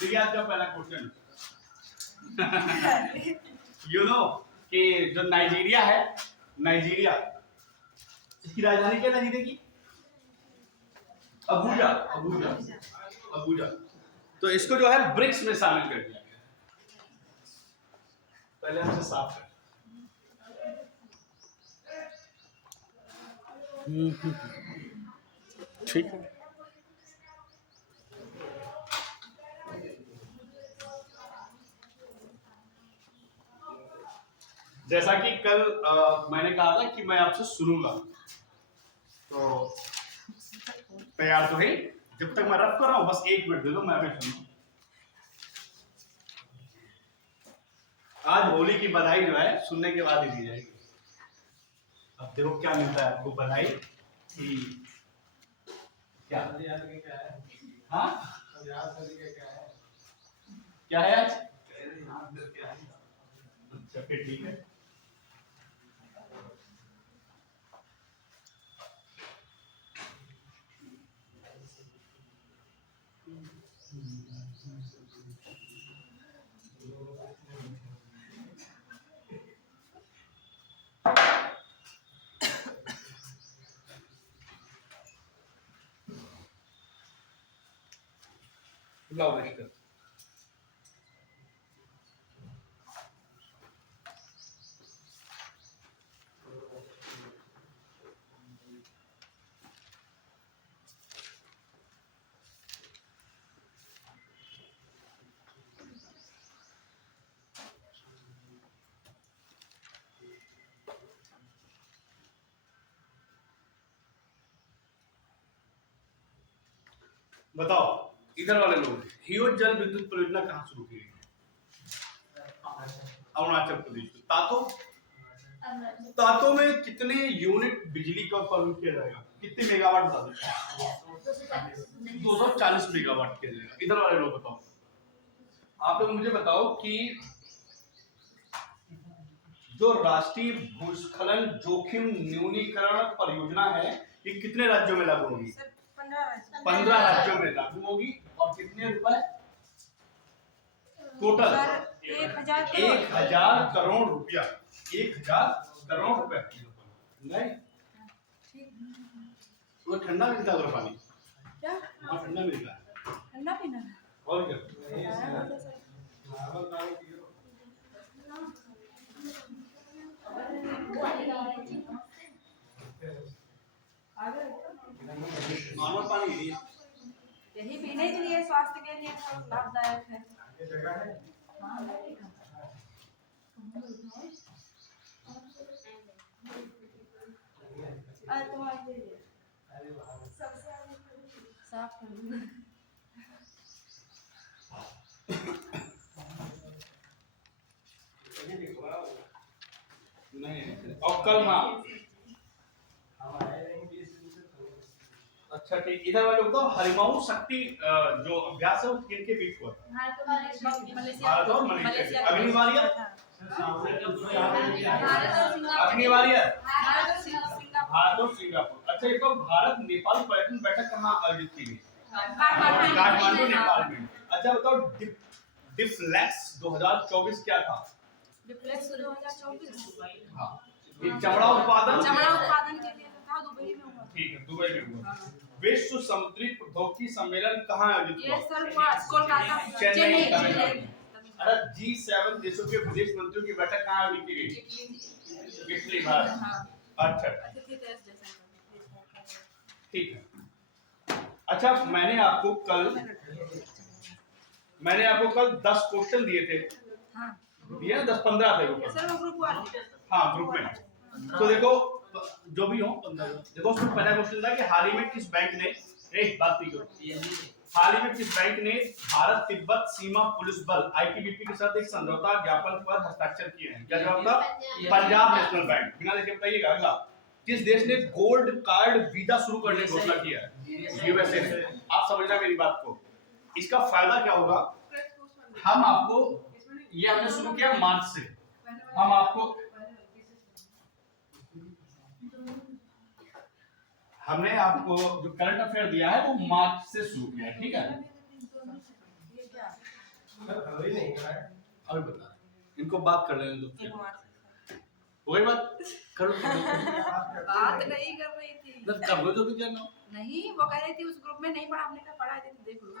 देखिए आज का पहला क्वेश्चन यू नो कि जो नाइजीरिया है, नाइजीरिया इसकी राजधानी क्या है नाइजीरिया की? अबूजा। Abuja, Abuja. तो इसको जो है ब्रिक्स में शामिल कर दिया गया। पहले हमसे साफ कर। ठीक है। जैसा कि कल मैंने कहा था कि मैं आपसे सुनूंगा, तो तैयार तो है? जब तक मैं रफ कर रहा हूं बस 1 मिनट दे दो, मैं भी सुनूं। आज होली की बधाई जो है सुनने के बाद ही दी जाएगी। अब देखो क्या मिलता है आपको बधाई कि क्या है? हाँ क्या है आज? अच्छा फिर ठीक है। लाओ रजिस्टर। बताओ इधर वाले लोग, हियो जल विद्युत परियोजना कहाँ शुरू की गई? अरुणाचल प्रदेश। तातो, तातो में कितने यूनिट बिजली का उत्पादन किया जाएगा? कितने मेगावाट बता दो? 240 मेगावाट किया जाएगा। इधर वाले लोग बताओ, आप लोग मुझे बताओ कि जो राष्ट्रीय भूस्खलन जोखिम न्यूनीकरण परियोजना है ये कितने राज्यों में लागू होगी? 15 राज्यों में लागू होगी। और कितने रुपए टोटल? 1000 करोड़ रुपया। 1000 करोड़ रुपए नहीं वो ठंडा मिलता है पानी क्या? हाँ ठंडा मिलता है, ठंडा पीना है और क्या? नॉर्मल पानी यही पीने के लिए, स्वास्थ्य के लिए लाभदायक है। ये जगह है हाँ साफ कर नहीं। और कल हाँ अच्छा ठीक। इधर वाले बताओ हरिमाऊ शक्ति जो अभ्यास है वो किनके बीच हुआ? भारत और मलेशिया। अग्निवारियर, अग्निवारियर भारत और सिंगापुर। अच्छा ये तो भारत नेपाल पर्यटन बैठक कहाँ आयोजित की गई? काठमांडू नेपाल में। अच्छा बताओ डिफ्लेक्स 2024 क्या था? डिफ्लेक्स 2024 हाँ चमड़ा उत्पादन के लिए था, दुबई में हुआ। ठीक है दुबई में हुआ। विश्व समुद्री प्रौद्योगिकी सम्मेलन कहाँ आयोजित हुआ? कोलकाता चेन्नई। अरे G7 देशों के विदेश मंत्रियों की बैठक कहाँ आयोजित की गई? इटली भारत। अच्छा ठीक है। अच्छा मैंने आपको कल 10 क्वेश्चन दिए थे, दिए 10-15 थे हाँ ग्रुप में। तो देखो जो भी हो देखो उसमें पहला क्वेश्चन था कि हाल ही में किस बैंक ने हाल ही में किस बैंक ने भारत तिब्बत सीमा पुलिस बल ITBP के साथ एक समझौता ज्ञापन पर हस्ताक्षर किए हैं? क्या जवाब था? Punjab national bank. बिना देखे बताइएगा। अगला किस देश ने गोल्ड कार्ड वीजा शुरू करने की घोषणा किया है? USA ने। आप समझना मेरी बात को, इसका फायदा क्या होगा? हम आपको ये हमने शुरू किया मार्च से, हम आपको हमने आपको जो करंट अफेयर दिया है वो मार्च से शुरू किया है। ठीक है अभी बता, इनको बात कर लेने दो। हो गई बात? करो बात नहीं कर रही थी। कर लो जो भी करना हो। नहीं, वो कह रही थी उस ग्रुप में नहीं पढ़ा, हमने कहा पढ़ा है, देख लो,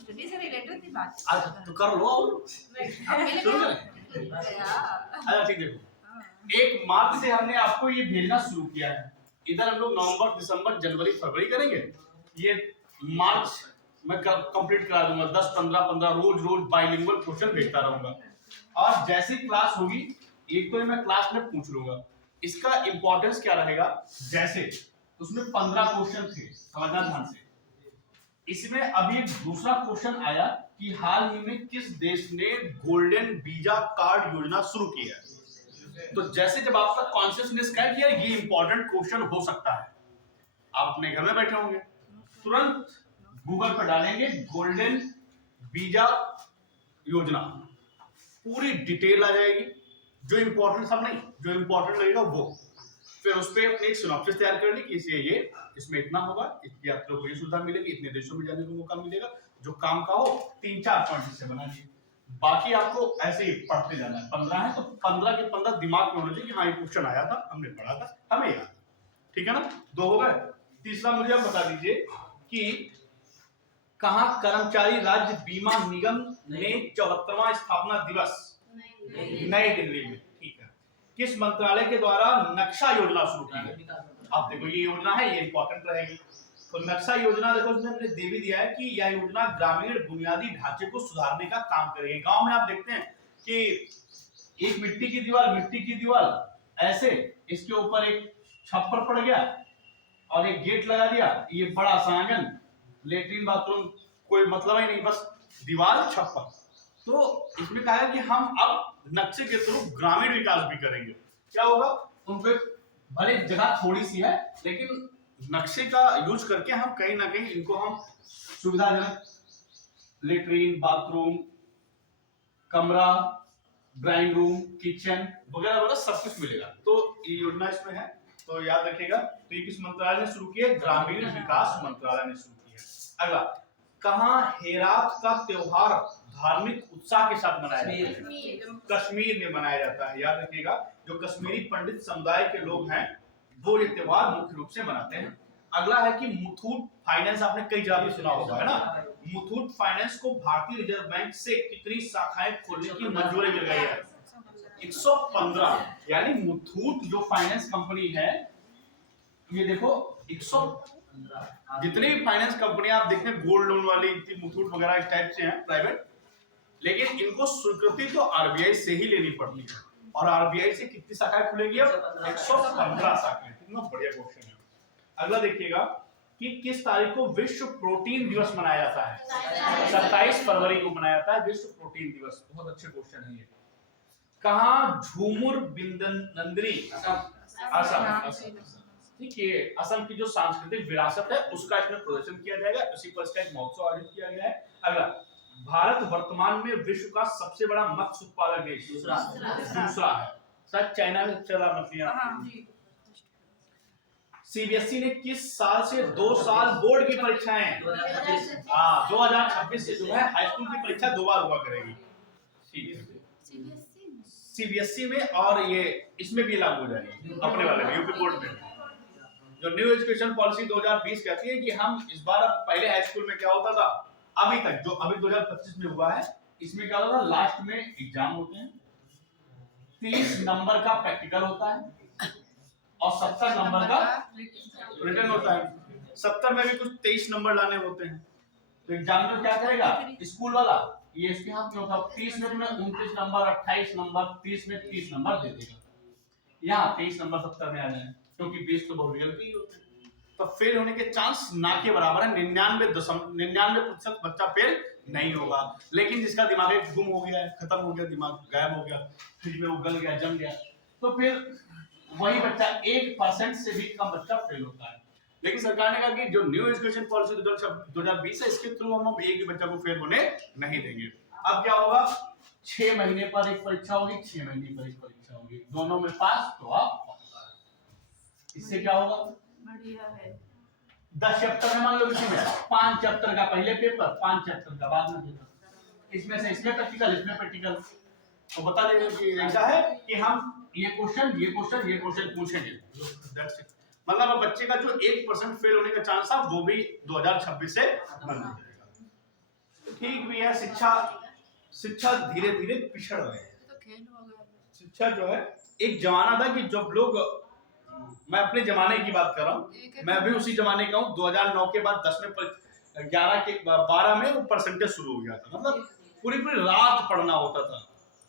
स्टडी से रिलेटेड थी बात। अच्छा तो कर लो और शुरू करें। अच्छा ठीक देखो, 1 मार्च से हमने आपको ये भेजना शुरू किया है। इधर हम लोग नवंबर, दिसंबर, जनवरी, फरवरी करेंगे। ये मार्च मैं कंप्लीट करा दूंगा, 10, 15 रोज बाइलिंगुअल क्वेश्चन भेजता रहूंगा। और जैसी क्लास होगी एक तो मैं क्लास में पूछ लूंगा। इसका इंपॉर्टेंस क्या रहेगा, जैसे उसमें 15 क्वेश्चन थे, समझना ध्यान से। इसमें अभी एक दूसरा क्वेश्चन आया कि हाल ही में किस देश ने गोल्डन वीजा कार्ड योजना शुरू की है। तो जैसे जब आपका कॉन्शियसनेस का है कि यार ये इंपॉर्टेंट क्वेश्चन हो सकता है, आप अपने घर में बैठे होंगे, तुरंत गूगल पर डालेंगे गोल्डन वीजा योजना, पूरी डिटेल आ जाएगी। जो इंपॉर्टेंट सब नहीं, जो इंपॉर्टेंट लगेगा वो, फिर उस पर अपनी एक सिनॉप्सिस तैयार कर ली कि ये इसमें इतना होगा, इसकी यात्रियों को ये सुविधा मिलेगी, इतने देशों में जाने को मौका मिलेगा, जो काम का हो 3-4 पॉइंट से बना लिए। बाकी आपको ऐसे ही पढ़ते जाना है। 15 है तो 15 के 15 दिमाग में होना चाहिए कि हाँ ये क्वेश्चन आया था, हमने पढ़ा था, हमें याद, ठीक है ना। 2 हो गए। तीसरा मुझे आप बता दीजिए कि कहां कर्मचारी राज्य बीमा निगम ने 74वां स्थापना दिवस, नई दिल्ली में, ठीक है, किस मंत्रालय के द्वारा नक्शा योजना शुरू की गई। अब देखो ये योजना है, ये इंपॉर्टेंट रहेगी। तो नक्शा योजना देखो इसमें हमने दे भी दिया है कि यह योजना ग्रामीण बुनियादी ढांचे को सुधारने का काम करेगी। गांव में आप देखते हैं कि एक मिट्टी की दीवार ऐसे, इसके ऊपर एक छप्पर पड़ गया और एक गेट लगा दिया, ये बड़ा सा आंगन, लेटरिन बाथरूम, कोई मतलब ही नहीं, बस दीवार छप्पर। तो इसमें कहा है कि हम अब नक्शे के थ्रू ग्रामीण विकास भी करेंगे। क्या होगा, उन पे भले जगह थोड़ी सी है लेकिन नक्शे का यूज करके हम कहीं ना कहीं इनको हम सुविधाजनक लेटरिन, बाथरूम, कमरा, ड्राइंग रूम, किचन वगैरह वगैरह सब कुछ मिलेगा। तो ये योजना इसमें है, तो याद रखिएगा। तो ये किस मंत्रालय ने शुरू की है, ग्रामीण विकास मंत्रालय ने शुरू की है। अगला, कहां हेरात का त्योहार धार्मिक उत्साह के साथ मनाया जाता है, कश्मीर में मनाया जाता है। याद रखिएगा, जो कश्मीरी पंडित समुदाय के लोग हैं वो ये त्योहार मुख्य रूप से मनाते हैं। अगला है कि मुथूट फाइनेंस, आपने कई जगह पे सुना होगा, है ना। मुथूट फाइनेंस को भारतीय रिजर्व बैंक से कितनी शाखाएं खोलने की मंजूरी मिल गई है, 115। यानी मुथूट जो फाइनेंस कंपनी है, ये देखो 115, जितनी भी फाइनेंस कंपनी आप देखते हैं गोल्ड लोन वाली, मुथूट वगैरह इस टाइप से हैं प्राइवेट, लेकिन इनको स्वीकृति तो आरबीआई से ही लेनी पड़ती है। और आरबीआई से कितनी शाखाएं खुलेगी अब, 115 शाखाएं। कितना बढ़िया क्वेश्चन है। अगला देखिएगा कि किस तारीख को विश्व प्रोटीन दिवस मनाया जाता है, 27 फरवरी को मनाया जाता है विश्व प्रोटीन दिवस। बहुत अच्छे क्वेश्चन है ये। कहां झूमुर बिंदनंदिनी, असम, ठीक है, असम की जो सांस्कृतिक विरासत है उसका इसमें प्रदर्शन किया जाएगा, उसी पर इसका एक महोत्सव आयोजित किया गया है। अगला, भारत वर्तमान में विश्व का सबसे बड़ा मत्स्य उत्पादक देश दूसरा है, शायद चाइना में सबसे ज्यादा मछलियां। सीबीएसई ने किस साल से 2 साल बोर्ड की परीक्षाएं, 2026 से जो है हाई स्कूल की परीक्षा 2 बार हुआ करेगी, ठीक है, सीबीएसई में, और ये इसमें भी लागू हो जाएगा अपने वाले में, यूपी बोर्ड में। जो न्यू एजुकेशन पॉलिसी 2020 कहती है कि हम इस बार, अब पहले हाई स्कूल में क्या होता था, अभी तक जो अभी 2025 में हुआ है, इसमें क्या होता था, लास्ट में एग्जाम होते हैं, 30 नंबर का प्रैक्टिकल होता है और 70 नंबर का रिटन होता है। 70 में भी कुछ 23 नंबर लाने होते हैं। तो एग्जामिनर क्या करेगा, स्कूल वाला, ये इसके हाथ में होता है, 30 में तुम्हें 29 नंबर, 28 नंबर, 30 में 30 नंबर दे देगा। यहाँ 23 नंबर 70 में आ जाए, क्योंकि बेस तो बहुत रियल ही होते हैं। तो फेल होने के चांस ना के बराबर है, 99% बच्चा फेल नहीं होगा। लेकिन जिसका दिमाग गुम हो गया है, खत्म हो गया, दिमाग गायब हो गया, फ्रिज में वो गल गया, जम गया, तो फिर वही बच्चा 1% से भी कम बच्चा फेल होता है। लेकिन सरकार ने कहा कि जो न्यू एजुकेशन पॉलिसी 2020 है, इसके थ्रू हम एक भी बच्चा को फेल होने नहीं देंगे। अब क्या होगा, 6 महीने पर एक परीक्षा होगी, 6 महीने पर एक परीक्षा होगी, दोनों में पास तो आप, इससे क्या होगा, बढ़िया है। 10 चैप्टर है मान लो, किसी में 5 चैप्टर का पहले पेपर, 5 चैप्टर का बाद में पेपर, इसमें से इसमें प्रैक्टिकल, इसमें प्रैक्टिकल, तो बता देंगे कि ऐसा है कि हम ये क्वेश्चन पूछेंगे। That's it। मतलब बच्चे का जो 1% फेल होने का चांस था वो भी 2026 से बंद हो जाएगा। ठीक भी है, शिक्षा धीरे धीरे पिछड़ रहे हैं। तो खेल हो गया। शिक्षा जो है, एक जमाना था कि जब लोग, मैं अपने जमाने की बात कर रहा हूँ, मैं भी उसी जमाने का हूँ। 2009 के बाद 10 में 11 के 12 में वो परसेंटेज शुरू हो गया था। मतलब पूरी रात पढ़ना होता था,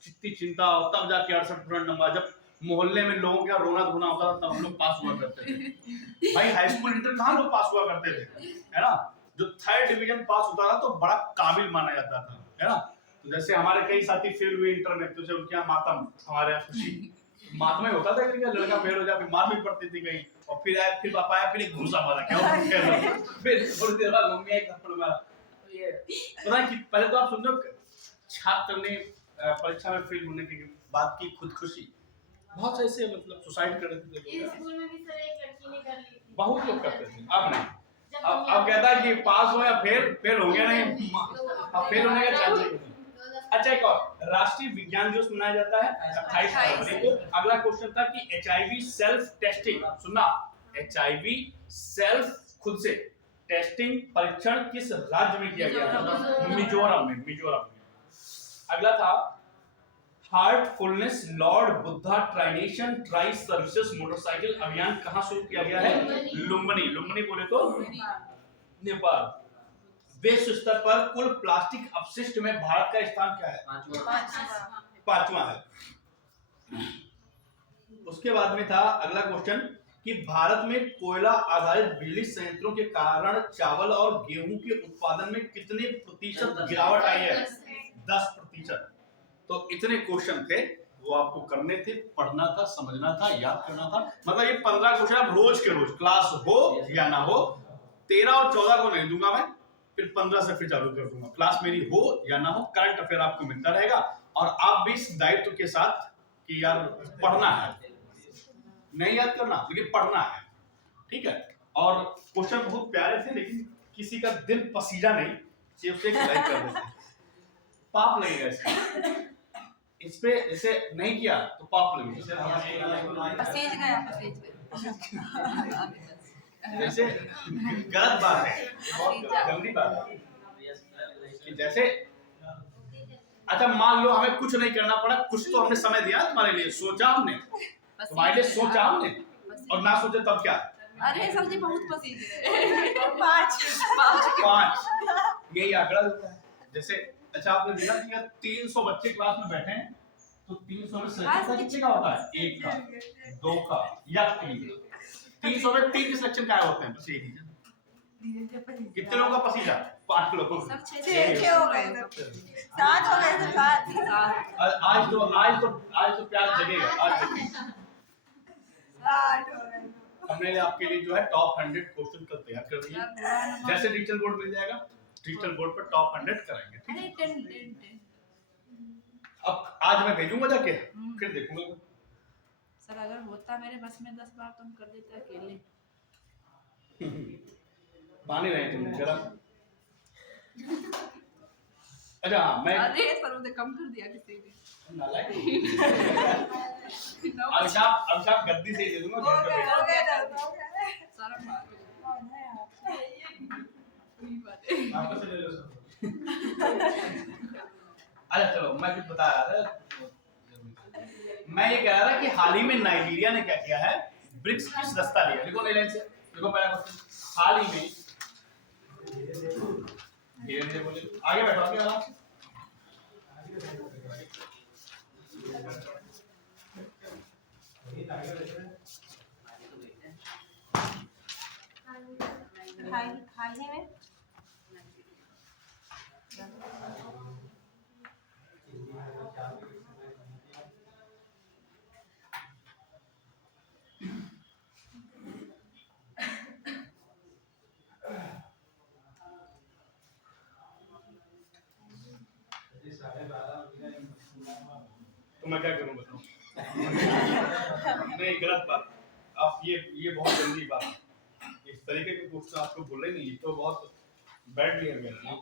जितनी चिंता हो, तब जाके 68% नंबर। जब मोहल्ले में लोगों का रोना धोना होता था तब हम लोग पास हुआ करते थे। भाई हाई स्कूल इंटर कहाँ लोग पास हुआ करते थे, है ना। जो 3rd डिवीजन पास होता था तो बड़ा काबिल माना जाता था, है ना। तो जैसे हमारे कई साथी फेल हुए इंटर में, तो उनके यहाँ मातम, हमारे यहाँ खुशी। मातम में होता था कि लड़का फेल हो जाए, मार भी पड़ती थी कहीं, और फिर आया, फिर पापा आया, फिर एक घूसा मारा, क्या फिर थोड़ी देर बाद मम्मी एक थप्पड़ मारा। ये पता कि पहले तो आप सुन लो, छात्र ने परीक्षा में फेल होने के बाद की खुदकुशी, बहुत से ऐसे मतलब सुसाइड कर रहे थे। स्कूल में भी सर एक लड़की ने कर ली थी। बहुत लोग करते थे, अब नहीं। अब कहता है कि पास हो या फेल हो गया नहीं, अब फेल होने का चांस नहीं। अच्छा, एक और राष्ट्रीय विज्ञान दिवस मनाया जाता है 28 फरवरी को। अगला क्वेश्चन था कि HIV सेल्फ टेस्टिंग, सुनना, HIV सेल्फ खुद से टेस्टिंग परीक्षण किस राज्य में किया गया था? मिजोरम में। अगला था heartfulness lord Buddha trination tri services motorcycle अभियान कहां शुरू किया गया है? लुम्बिनी बोले तो नेपाल। विश्व स्तर पर कुल प्लास्टिक अपशिष्ट में भारत का स्थान क्या है? 5वां है। उसके बाद में था अगला क्वेश्चन कि भारत में कोयला आधारित बिजली संयंत्रों के कारण चावल और गेहूं के उत्पादन में कितने प्रतिशत गिरावट आई है? 10%। तो इतने क्वेश्चन थे, वो आपको करने थे, पढ़ना था, समझना था, याद करना था। मतलब ये 15 क्वेश्चन आप रोज के रोज, क्लास हो या ना हो, 13 और 14 को नहीं दूंगा मैं, फिर 15 से फिर चालू कर दूंगा। क्लास मेरी हो या ना हो, करंट अफेयर आपको मिलता रहेगा, और आप भी इस दायित्व के साथ कि यार पढ़ना है, नहीं याद करना लेकिन पढ़ना है, ठीक है। और क्वेश्चन बहुत प्यारे थे, लेकिन किसी का दिल पसीजा नहीं, सिर्फ एक लाइक कर देते, पाप लगेगा इसका। इस पे ऐसे नहीं किया तो पाप लगेगा। पसीज गया। जैसे गलत बात है, गंदी बात है कि जैसे, अच्छा मान लो हमें कुछ नहीं करना पड़ा, कुछ तो हमने समय दिया तुम्हारे लिए, सोचा हमने, तुम्हारे लिए सोचा हमने, और ना सोचे तब क्या? अरे सब्जी बहुत पसीज है। 5 यही आंकड़ा होता है। जैसे अच्छा आपने देखा कि 300 बच्चे क्लास में बैठे हैं, तो 300 में सिलेक्शन कितने का होता है? 1 का, 2 का या 3 का। 300 में 3 सिलेक्शन क्या होते हैं? बस यही चीज। कितने लोगों का पसीजा? 5 लोगों का। 6 हो गए, 7 हो गए, 7। आज तो प्यार जगेगा, आज जगेगा। 8 हो गए। हमने आपके लिए जो है टॉप 100 क्वेश्चन कल तैयार कर दिए। जैसे डिजिटल बोर्ड मिल जाएगा, डिजिटल बोर्ड पर टॉप 100 कराएंगे, ठीक है। अरे 10। अब आज मैं भेजूंगा जाके, फिर देखूंगा सर अगर होता मेरे बस में 10 बार तुम कर देते अकेले। मान ही रहे तुम जरा। अच्छा मैं अरे पर उसे कम कर दिया किसी ने। अब गद्दी से दे दूंगा। हो गए। सारा मार वापस ले लो सर। अच्छा चलो, मैं कुछ बता रहा था, मैं ये कह रहा था कि हाल ही में नाइजीरिया ने क्या किया है, ब्रिक्स किस दस्ता लिया? देखो नहीं लाइन से, देखो पहला क्वेश्चन, हाल ही में, धीरे बोले, आगे बैठो, आगे आराम से। हाल ही में तो मैं क्या करूं बताओ? नहीं, गलत बात। आप ये बहुत गंदी बात है, इस तरीके के क्वेश्चन आपको बोले नहीं, तो बहुत बैड बिहेवियर है,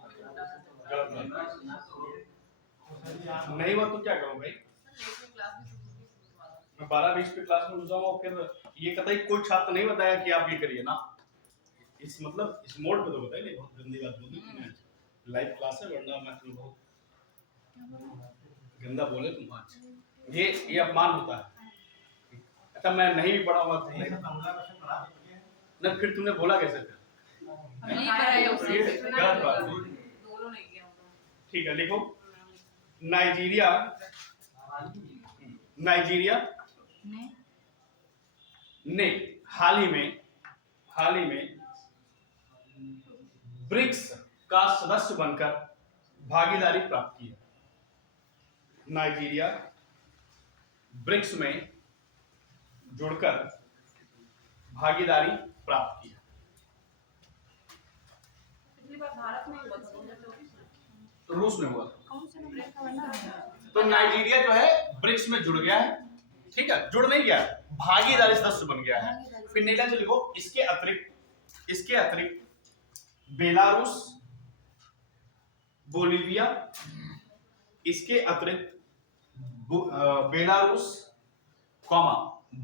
गलत बात। नहीं हुआ तो क्या करूं भाई? मैं 12-20 पे क्लास में घुसा हूँ, फिर ये कतई कोई छात्र नहीं बताया कि आप ये करिए ना। इस मतलब इस मोड पे तो बताइए नहीं, बहुत गंदी बात बोली तुमने। लाइव क्लास है, वरना मैं तुम्हें बहुत गंदा बोले तुम आज। ये अपमान होता है। अच्छा मैं नहीं भी पढ़ा हुआ था ना, फिर तुमने बोला कैसे फिर? गलत बात है। ठीक है, लिखो नाइजीरिया। नाइजीरिया ने हाल ही में ब्रिक्स का सदस्य बनकर भागीदारी प्राप्त की है। नाइजीरिया ब्रिक्स में जुड़कर भागीदारी प्राप्त की है। पिछली बार भारत में हुआ था 2024 तो रूस में हुआ था। कौन से नंबर का बना है? तो नाइजीरिया जो है ब्रिक्स में जुड़ गया है, ठीक है, जुड़ नहीं गया, भागीदारी सदस्य बन गया है। फिर नीचे से लिखो इसके अतिरिक्त बेलारूस, बोलीविया, इसके अतिरिक्त Belarus,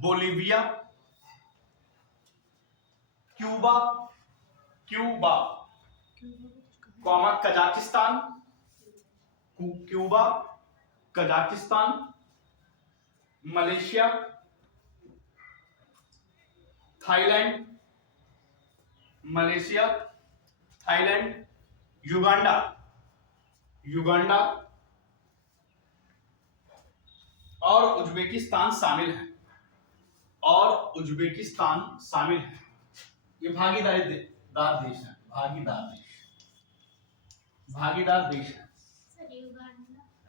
Bolivia, Cuba, Kazakhstan, Malaysia, Thailand, Uganda और उज्बेकिस्तान शामिल है। ये भागीदार देश है, भागीदार देश है।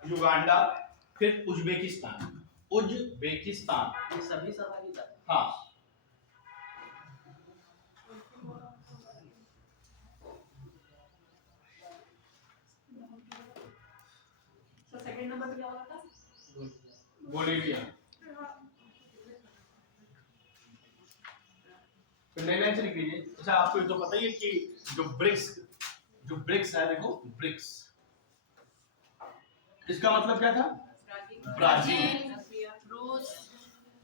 युगांडा, फिर उज्बेकिस्तान, ये सभी भागीदार। हाँ, सेकंड नंबर पे क्या बोला था? बोलीविया। तो नई लाइन से लिख लीजिए। अच्छा आपको ये तो पता ही है कि जो ब्रिक्स है, देखो ब्रिक्स, इसका मतलब क्या था? ब्राजील,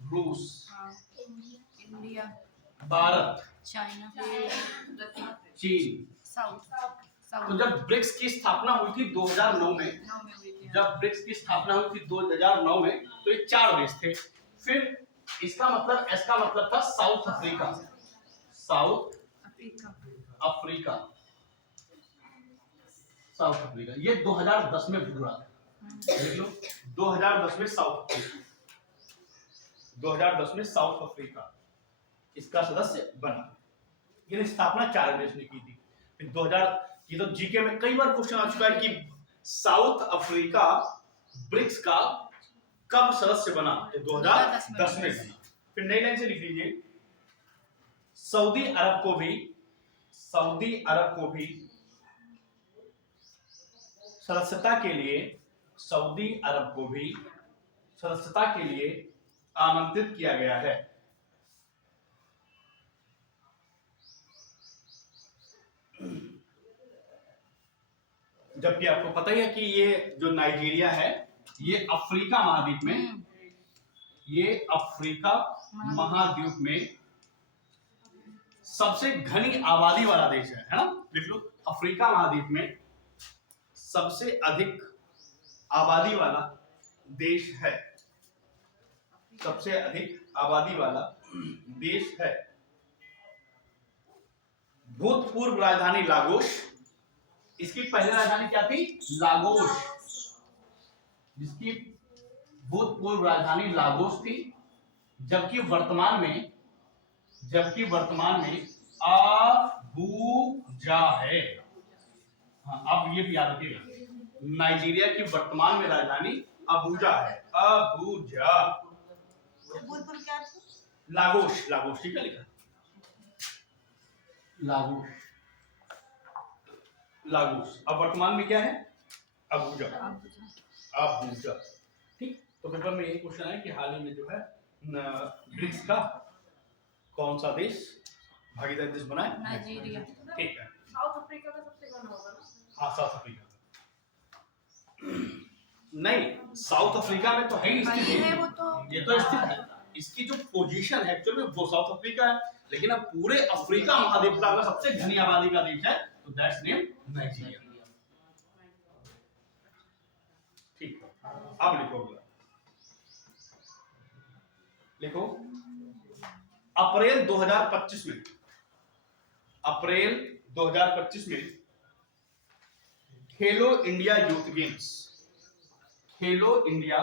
रूस, इंडिया, भारत, चाइना, चीन। साउथ। तो जब ब्रिक्स की स्थापना हुई थी 2009 में, तो ये 4 देश थे। फिर इसका मतलब था साउथ अफ्रीका। ये 2010 में जुड़ा था। देख लो 2010 में साउथ अफ्रीका इसका सदस्य बना। ये स्थापना 4 देश ने की थी। फिर 2000, ये तो जीके में कई बार क्वेश्चन आ चुका है कि साउथ अफ्रीका ब्रिक्स का कब सदस्य बना? तो 2010 में बना। फिर नई लाइन से लिख लीजिए सऊदी अरब को भी सदस्यता के लिए आमंत्रित किया गया है। जबकि आपको पता ही है कि ये जो नाइजीरिया है, ये अफ्रीका महाद्वीप में सबसे घनी आबादी वाला देश है ना? लिख लो अफ्रीका महाद्वीप में सबसे अधिक आबादी वाला देश है। भूतपूर्व राजधानी लागोस, इसकी पहली राजधानी क्या थी? लागोस, जिसकी भूतपूर्व राजधानी लागोस थी, जबकि वर्तमान में अबूजा है। हाँ, अब ये भी याद रखिएगा, नाइजीरिया की वर्तमान में राजधानी अबूजा है। लागोस, ठीक है, लिखा लागोस। अब वर्तमान में क्या है? अबूजा। ठीक, तो पेपर में यही क्वेश्चन है कि हाल ही में जो है ब्रिक्स का कौन सा देश भागीदारी देश बना है? नाइजीरिया। ठीक है, साउथ अफ्रीका का सबसे कम होगा ना? हाँ, साउथ अफ्रीका। नहीं, साउथ अफ्रीका में तो है ही वही स्थित है है, वो तो। ये तो स्थित है। इसकी जो पोजीशन है एक्चुअल में वो साउथ अफ्रीका है, लेकिन अब पूरे अफ्रीका महाद्वीप का अगर सबसे घनी आबादी का देश है तो दैट्स नेम नाइजीरिया। ठीक है, अब लिखो अगला। लिखो अप्रैल 2025 में, अप्रैल 2025 में खेलो इंडिया यूथ गेम्स, खेलो इंडिया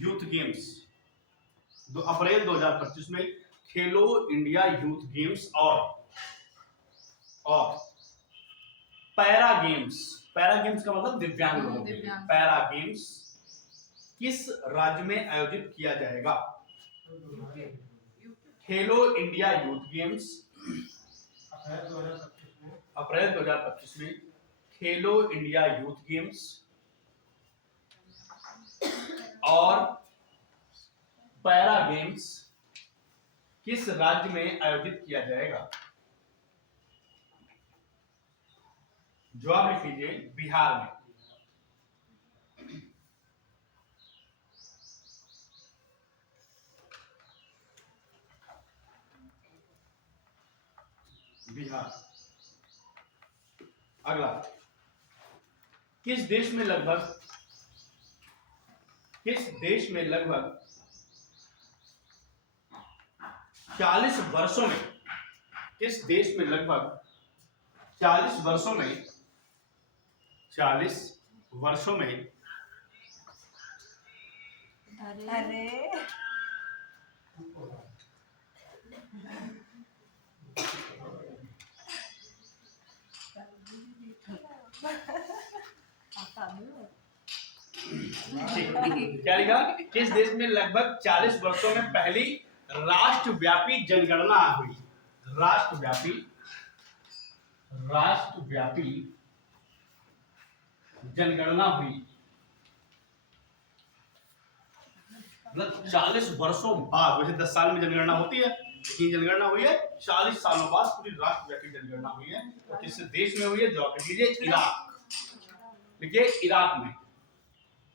यूथ गेम्स, अप्रैल 2025 में खेलो इंडिया यूथ गेम्स और पैरा गेम्स, पैरा गेम्स का मतलब दिव्यांग लोगों के लिए, दिव्यांग। पैरा गेम्स किस राज्य में आयोजित किया जाएगा? खेलो इंडिया यूथ गेम्स अप्रैल 2025 में खेलो इंडिया यूथ गेम्स और पैरा गेम्स किस राज्य में आयोजित किया जाएगा? जवाब लिख लीजिए, बिहार में। बिहार। अगला, किस देश में लगभग 40 वर्षों में, किस देश में लगभग 40 वर्षों में 40 वर्षों में अरे क्या लिखा? किस देश में लगभग 40 वर्षों में पहली राष्ट्रव्यापी जनगणना हुई? राष्ट्रव्यापी जनगणना हुई, मतलब 40 वर्षों बाद। वैसे 10 साल में जनगणना होती है, लेकिन जनगणना हुई है 40 सालों बाद, पूरी राष्ट्रव्यापी जनगणना हुई है। और किस देश में हुई है? जवाब लीजिए, इराक। लिखिए इराक में,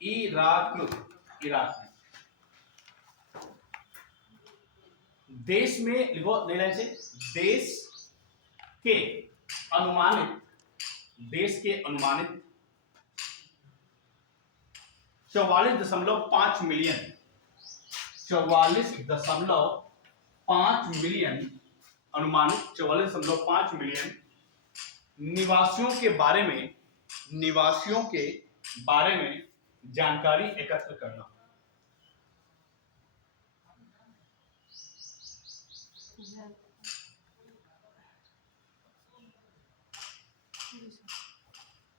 इराक में। देश में लिखो नई लाइन से, देश के अनुमानित 44.5 मिलियन, 44.5 मिलियन अनुमानित 44.5 मिलियन निवासियों के बारे में जानकारी एकत्र करना।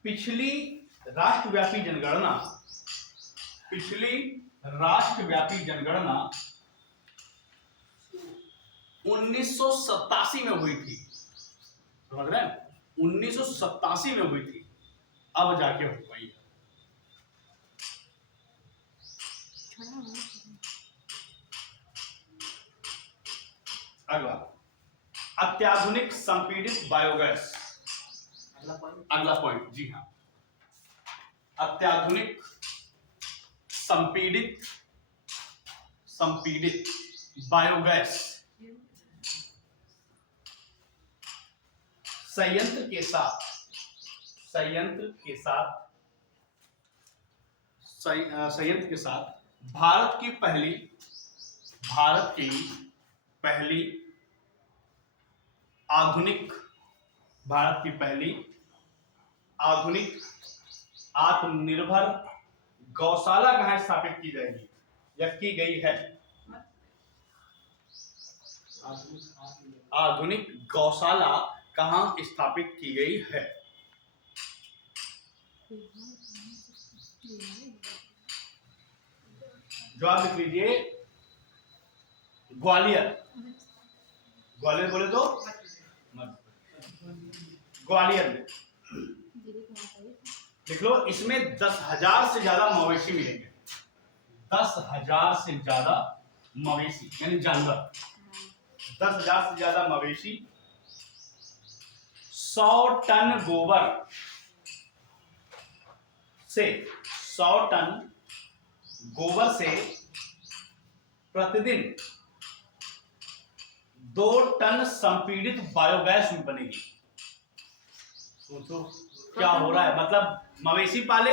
पिछली राष्ट्रव्यापी जनगणना 1987 में हुई थी, समझ रहे हैं? 1987 में हुई थी, अब जाके हो पाई। अगला, अत्याधुनिक संपीड़ित बायोगैस। अगला पॉइंट, जी हाँ, अत्याधुनिक संपीड़ित बायोगैस संयंत्र के साथ भारत की पहली आधुनिक आत्मनिर्भर गौशाला कहाँ स्थापित की जाएगी या की गई है? आधुनिक गौशाला कहाँ स्थापित की गई है? जवाब लिख लीजिए, ग्वालियर। ग्वालियर बोले तो ग्वालियर में लिख लो। इसमें 10,000 से ज्यादा मवेशी मिलेंगे, 10,000 से ज्यादा मवेशी यानी जानवर, 10,000 से ज्यादा मवेशी, 100 टन गोबर से 100 टन गोबर से प्रतिदिन 2 टन संपीड़ित बायोगैस बनेगी। सोचो क्या हो रहा है, मतलब मवेशी पाले,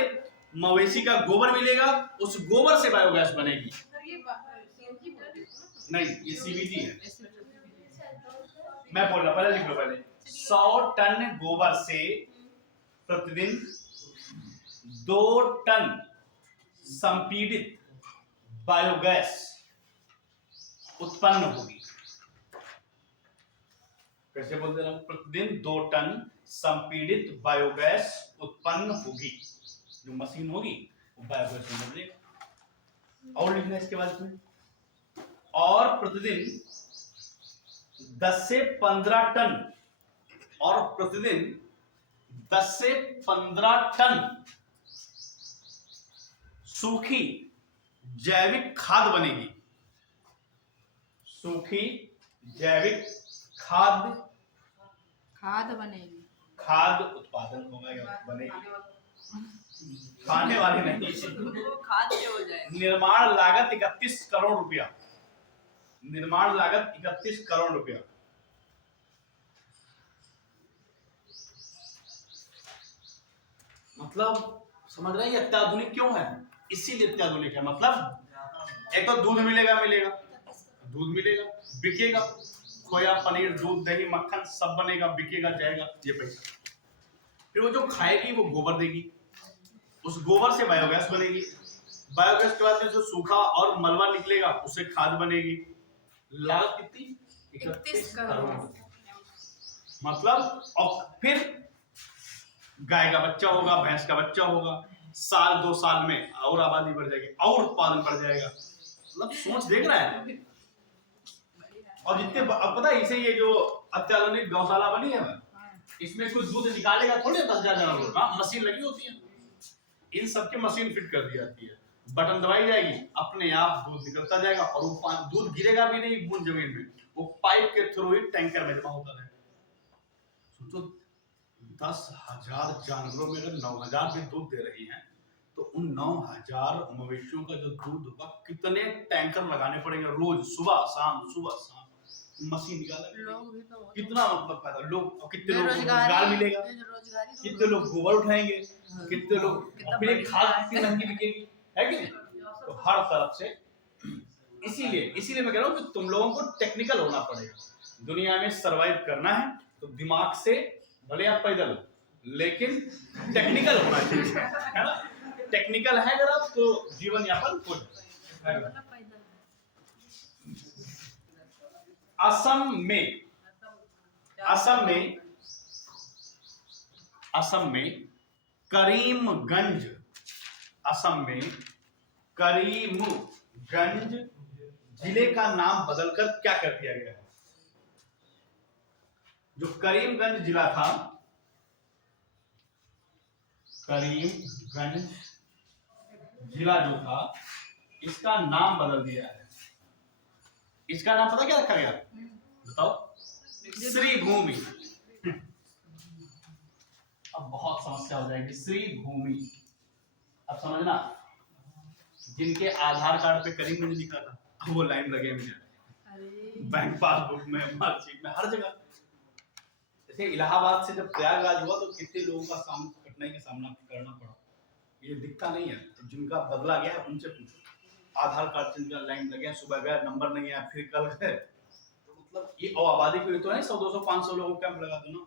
मवेशी का गोबर मिलेगा, उस गोबर से बायोगैस बनेगी। नहीं, ये सीबीटी है। मैं बोल रहा, पहले लिख लो पहले। 100 टन गोबर से प्रतिदिन 2 टन संपीड़ित बायोगैस उत्पन्न होगी। कैसे बोलते हैं? प्रतिदिन 2 टन संपीड़ित बायोगैस उत्पन्न होगी। जो मशीन होगी वो बायोगैस में बदलेगा। और लिखना इसके बाद में, और प्रतिदिन 10 से 15 टन, और प्रतिदिन 10 से 15 टन सूखी जैविक खाद बनेगी। सूखी जैविक खाद बनेगी। खाद उत्पादन होगा, बनेगी, खाने वाली नहीं। वो खाद से हो जाए। निर्माण लागत 31 करोड़ रुपया। निर्माण लागत 31 करोड़ रुपया। मतलब समझ रहे हैं ये अत्याधुनिक क्यों है? इसीलिए अत्याधुनिक है। मतलब एक तो दूध मिलेगा, दूध मिलेगा, बिकेगा, खोया, पनीर, दूध, दही, मक्खन सब बनेगा, बिकेगा, जाएगा ये पैसा। फिर वो जो खाएगी वो गोबर देगी, उस गोबर से बायोगैस बनेगी। बायोगैस के बाद में जो सूखा और मलबा निकलेगा उससे खाद बनेगी। लागत कितनी? 31 करोड़। मतलब और फिर गाय का बच्चा होगा, भैंस का बच्चा होगा, साल 2 साल में और आबादी बढ़ जाएगी और उत्पादन बढ़ जाएगा। मतलब सोच देख रहा है। और जितने अब पता है, इसे ये जो अत्याधुनिक गौशाला बनी है, इसमें कुछ दूध निकालेगा थोड़े 10,000 जानवर, मशीन लगी होती है, इन सबके मशीन फिट कर दी जाती है, बटन दबाई जाएगी, अपने आप दूध निकलता जाएगा, और वो दूध गिरेगा भी नहीं बूंद जमीन में, वो पाइप के थ्रू ही टैंकर में जमा होता रहेगा। सोचो 10,000 जानवरों में अगर 9,000 भी दूध दे रही हैं, तो उन 9,000 मवेशियों का जो दूध होगा, कितने टैंकर लगाने पड़ेंगे रोज, सुबह शाम मशीन निकालेंगे। कितना मतलब फायदा, लोग कितने लोग रोजगार मिलेगा, कितने लोग गोबर उठाएंगे, कितने लोग अपने खाद कितनी महंगी बिकेगी, है कि नहीं? तो हर तरफ से इसीलिए मैं कह रहा हूँ कि तुम लोगों को टेक्निकल होना पड़ेगा। दुनिया में सरवाइव करना है तो दिमाग से, भले आप पैदल, लेकिन टेक्निकल होना चाहिए, है ना? टेक्निकल है अगर आप तो जीवन यापन हो जाएगा। असम में करीमगंज, असम में करीमगंज जिले का नाम बदलकर क्या कर दिया गया है? जो करीमगंज जिला था, करीमगंज जिला जो था, इसका नाम बदल दिया है। इसका नाम पता क्या रखा गया? बताओ। श्री भूमि। अब बहुत समस्या हो जाएगी। श्री भूमि, अब समझना, जिनके आधार कार्ड पे करीमगंज लिखा था, अब वो लाइन लगे मुझे, बैंक पासबुक में, मार्कशीट में, हर जगह। जैसे इलाहाबाद से जब प्रयागराज हुआ तो कितने लोगों का कठिनाई का सामना करना पड़ा। ये दिखता नहीं है, जिनका बदला गया है उनसे पूछो। आधार कार्ड जिनका लाइन लगे, सुबह गए, नंबर नहीं है, फिर कल गए, तो मतलब ये आबादी को तो नहीं 100, 200, 500 लोगों का कैंप लगा दो ना,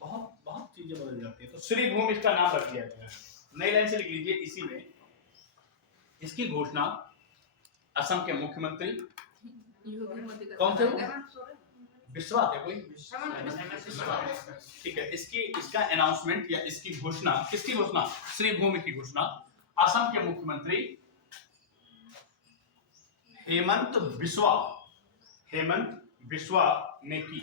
बहुत चीजें बदल जाती है। तो श्री भूमि इसका नाम रख दिया गया है। नई लाइन से लिख लीजिए। इसी में इसकी घोषणा असम के मुख्यमंत्री कौन थे? विश्वास है कोई? ठीक है। इसका अनाउंसमेंट या इसकी घोषणा, किसकी घोषणा? श्री भूमि की घोषणा असम के मुख्यमंत्री हेमंत बिस्वा ने की।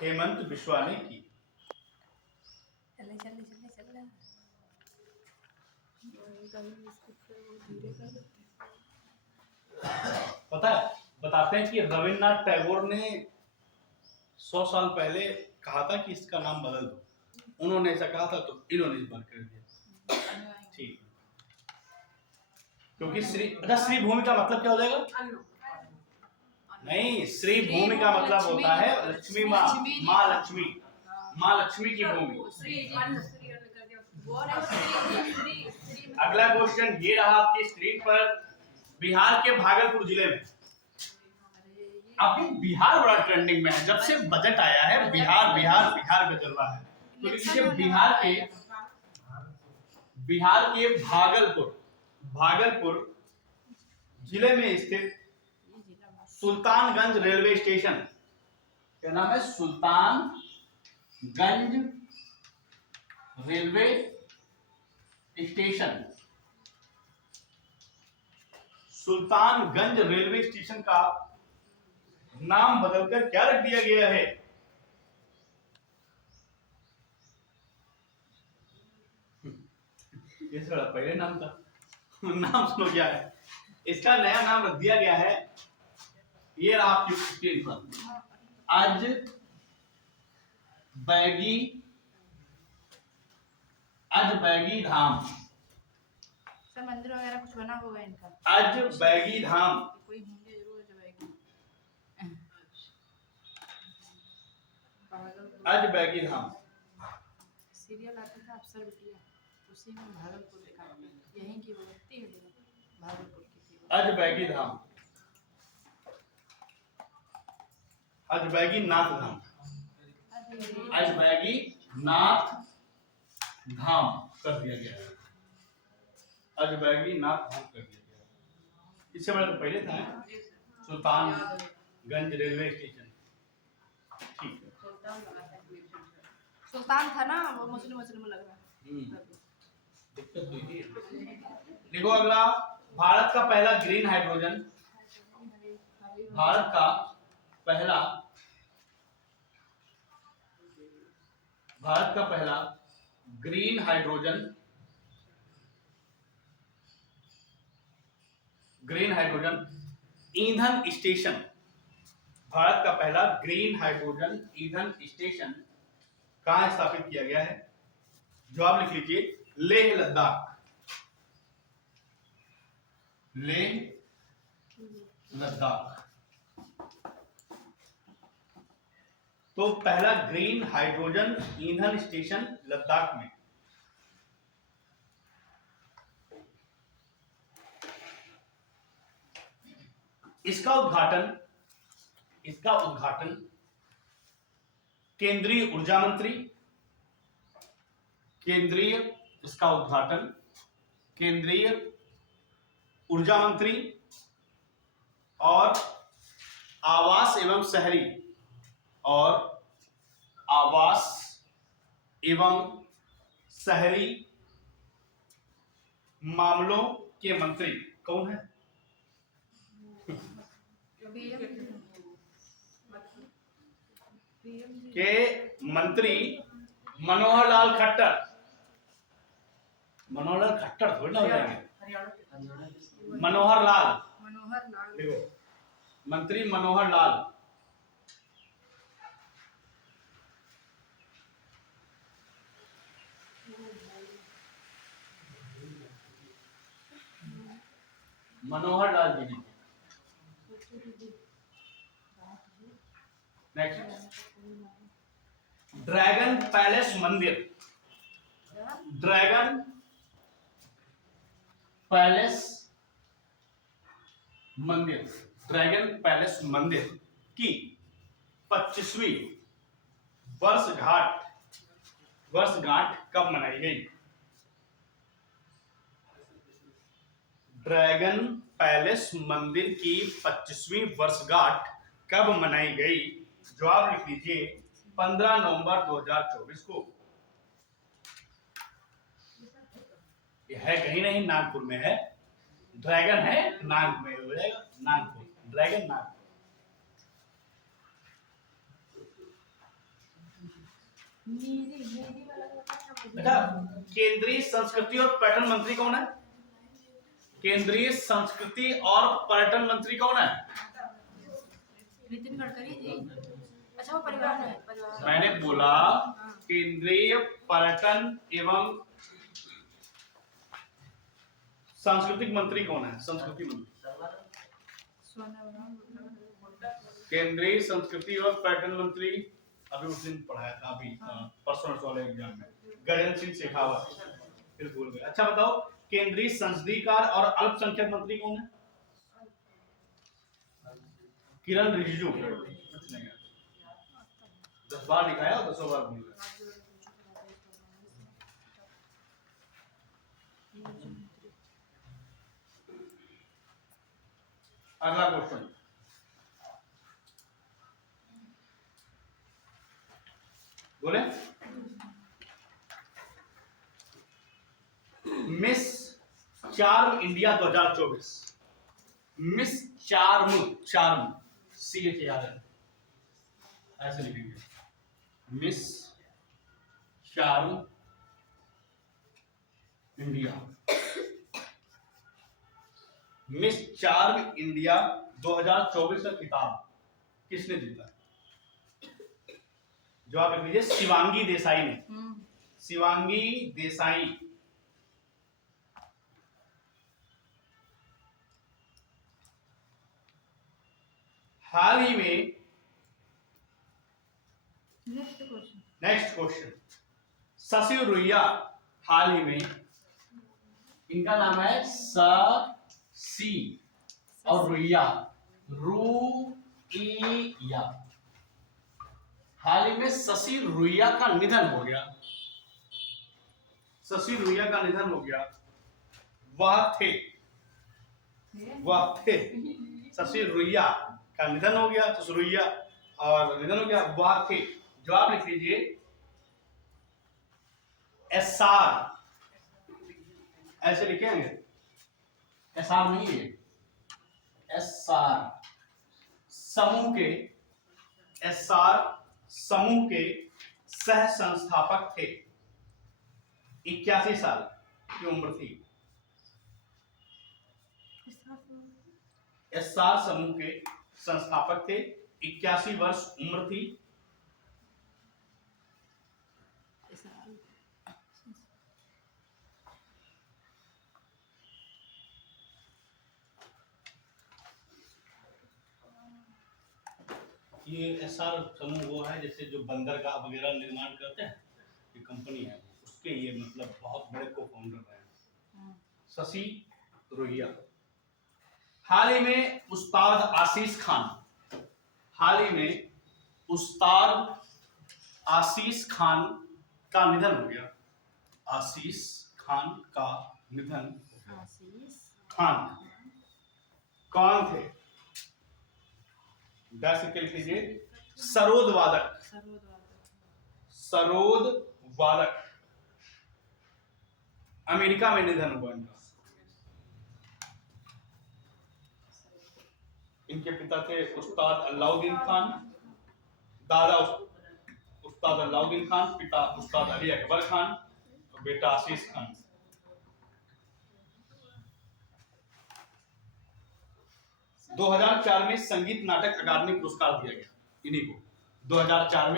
हेमंत बिस्वा ने की। पता है, बताते हैं कि रविन्द्रनाथ टैगोर ने 100 साल पहले कहा था कि इसका नाम बदल दो, उन्होंने ऐसा कहा था तो इन्होंने इस बार कर दिया। ठीक, क्योंकि श्री, अच्छा श्री भूमि का मतलब क्या हो जाएगा? नहीं, श्री भूमि का मतलब होता है लक्ष्मी माँ, माँ लक्ष्मी, माँ लक्ष्मी की भूमि। अगला क्वेश्चन ये रहा आपकी स्क्रीन पर, बिहार के भागलपुर जिले में, अभी बिहार बड़ा ट्रेंडिंग में है, जब से बजट आया है बिहार बिहार बिहार का चल रहा है। तो देखिए बिहार के भागलपुर जिले में स्थित सुल्तानगंज रेलवे स्टेशन, क्या नाम है? Sultanganj railway station. Sultanganj railway station का नाम बदलकर क्या रख दिया गया है? ये थोड़ा पहले नाम था, नाम सुनो क्या है इसका, नया नाम रख दिया गया है, ये रहा आपकी स्क्रीन पर, आज बैगी धाम। सर मंदिर वगैरह कुछ बना होगा इनका, आज बैगी धाम, कोई होंगे जरूर जो बैगी। आज बैगी धाम सीरियल आता था अफसर बिटिया, उसी में भागलपुर लिखा है, यहीं की वो व्यक्ति है भागलपुर की थी। आज बैगी धाम, आज बैगी नाथ धाम, आज बैगी नाथ धाम कर दिया गया है, आज बैगी नाथ धाम कर दिया गया है। इससे बड़ा तो पहले था सुल्तानगंज रेलवे स्टेशन। ठीक है, सुल्तान था ना, वो मुस्लिम मुस्लिम लग रहा है। दिक्कत हुई थी। देखो अगला, भारत का पहला ग्रीन हाइड्रोजन, भारत का पहला ग्रीन हाइड्रोजन ईंधन स्टेशन, भारत का पहला ग्रीन हाइड्रोजन ईंधन स्टेशन कहां स्थापित किया गया है? जवाब लिख लीजिए, लेह लद्दाख। लेह लद्दाख। तो पहला ग्रीन हाइड्रोजन ईंधन स्टेशन लद्दाख में। इसका उद्घाटन केंद्रीय ऊर्जा मंत्री, केंद्रीय ऊर्जा मंत्री और आवास एवं शहरी मामलों के मंत्री कौन है? के मंत्री मनोहर लाल खट्टर थोड़ी ना हो जाएंगे, मनोहर लाल देखो, मंत्री Manohar Lal. Manohar Lal ji. Next, dragon palace मंदिर, ड्रैगन पैलेस मंदिर की 25वीं वर्षगांठ कब मनाई गई? ड्रैगन पैलेस मंदिर की 25वीं वर्षगांठ कब मनाई गई? जवाब लिख लीजिए, 15 नवंबर 2024 को। ये है कहीं नहीं, नागपुर में है, ड्रैगन है नाग में हो जाएगा, नागपुर, ड्रैगन नागपुर। बेटा, केंद्रीय संस्कृति और पर्यटन मंत्री कौन है? केंद्रीय संस्कृति और पर्यटन मंत्री कौन है? नितिन गडकरी जी। अच्छा, वो परिवहन है, परिवहन। मैंने बोला केंद्रीय पर्यटन एवं सांस्कृतिक मंत्री कौन है? संस्कृति मंत्री, केंद्रीय संस्कृति और पर्यटन मंत्री अभी उस दिन पढ़ाया था, अभी परसों वाले एग्जाम में, गजेंद्र सिंह शेखावत। फिर भूल गए। अच्छा बताओ, केंद्रीय संसदीय कार्य और अल्पसंख्यक मंत्री कौन है? किरण रिजिजू। कुछ नहीं है, 10 बार लिखाया और 10 बार भूल गए। अगला क्वेश्चन, बोले miss charm India 2024, miss charm CHARM ऐसे लिखेंगे, miss charm India, miss charm India 2024 का खिताब किसने जीता? जवाब लिख लीजिए, शिवांगी देसाई ने। शिवांगी देसाई। हाल ही में, नेक्स्ट क्वेश्चन, शशि रुइया हाल ही में, इनका नाम है शशि और रुइया, रुइया। हाल ही में शशि रुइया का निधन हो गया। शशि रुइया का निधन हो गया। वह थे शशि रुइया का निधन हो गया, शशि रुइया और निधन हो गया, वह थे। जवाब लिख लीजिए, SR ऐसे लिखेंगे, SR नहीं है, SR समूह के, SR समूह के सह संस्थापक थे। 81 साल की उम्र थी। SR समूह के संस्थापक थे, 81 वर्ष उम्र थी। ये SR समूह वो है जैसे जो बंदरगाह वगैरह निर्माण करते हैं, ये कंपनी है, उसके ये मतलब बहुत बड़े को फाउंडर हैं शशि रुइया। हाल ही में उस्ताद आशीष खान, हाल ही में उस्ताद आशीष खान का निधन हो गया। आशीष खान का निधन। खान कौन थे? लिख लीजिए, सरोद वादक, सरोद वादक। अमेरिका में निधन हुआ इनका। इनके पिता थे उस्ताद अलाउद्दीन खान, दादा उस्ताद अलाउद्दीन खान, पिता उस्ताद अली अकबर खान और बेटा आशीष खान। दो 2004 में संगीत नाटक अकादमी पुरस्कार दिया गया इन्हीं को। 2004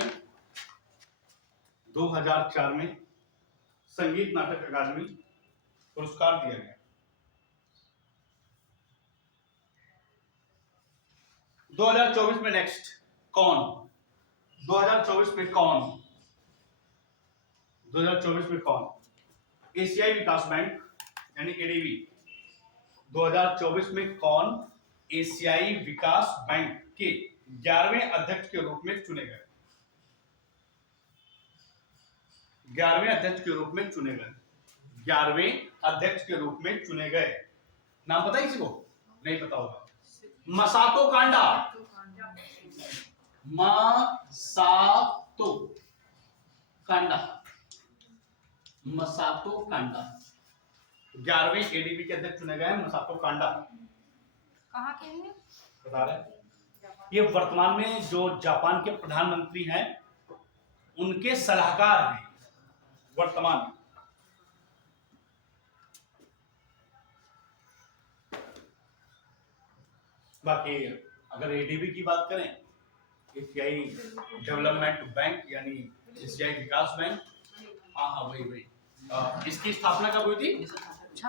में संगीत नाटक अकादमी पुरस्कार दिया गया। 2024 में नेक्स्ट कौन? 2024 में कौन? 2024 में कौन? एशियाई विकास बैंक यानी ADB 2024 में कौन एशियाई विकास बैंक के 11वें अध्यक्ष के रूप में चुने गए? 11वें अध्यक्ष के रूप में चुने गए। 11वें अध्यक्ष के रूप में चुने गए। नाम पता है किसी को? नहीं पता होगा। मसातो कांडा, मसातो कांडा, मसातो कांडा 11वें ADB के अध्यक्ष चुने गए। मसातो कांडा कहाँ के हैं? बता रहे, ये वर्तमान में जो जापान के प्रधानमंत्री हैं उनके सलाहकार हैं वर्तमान में। बाकी अगर ADB की बात करें, एशियाई डेवलपमेंट बैंक यानी एशियाई विकास बैंक, हाँ वही इसकी स्थापना कब हुई थी?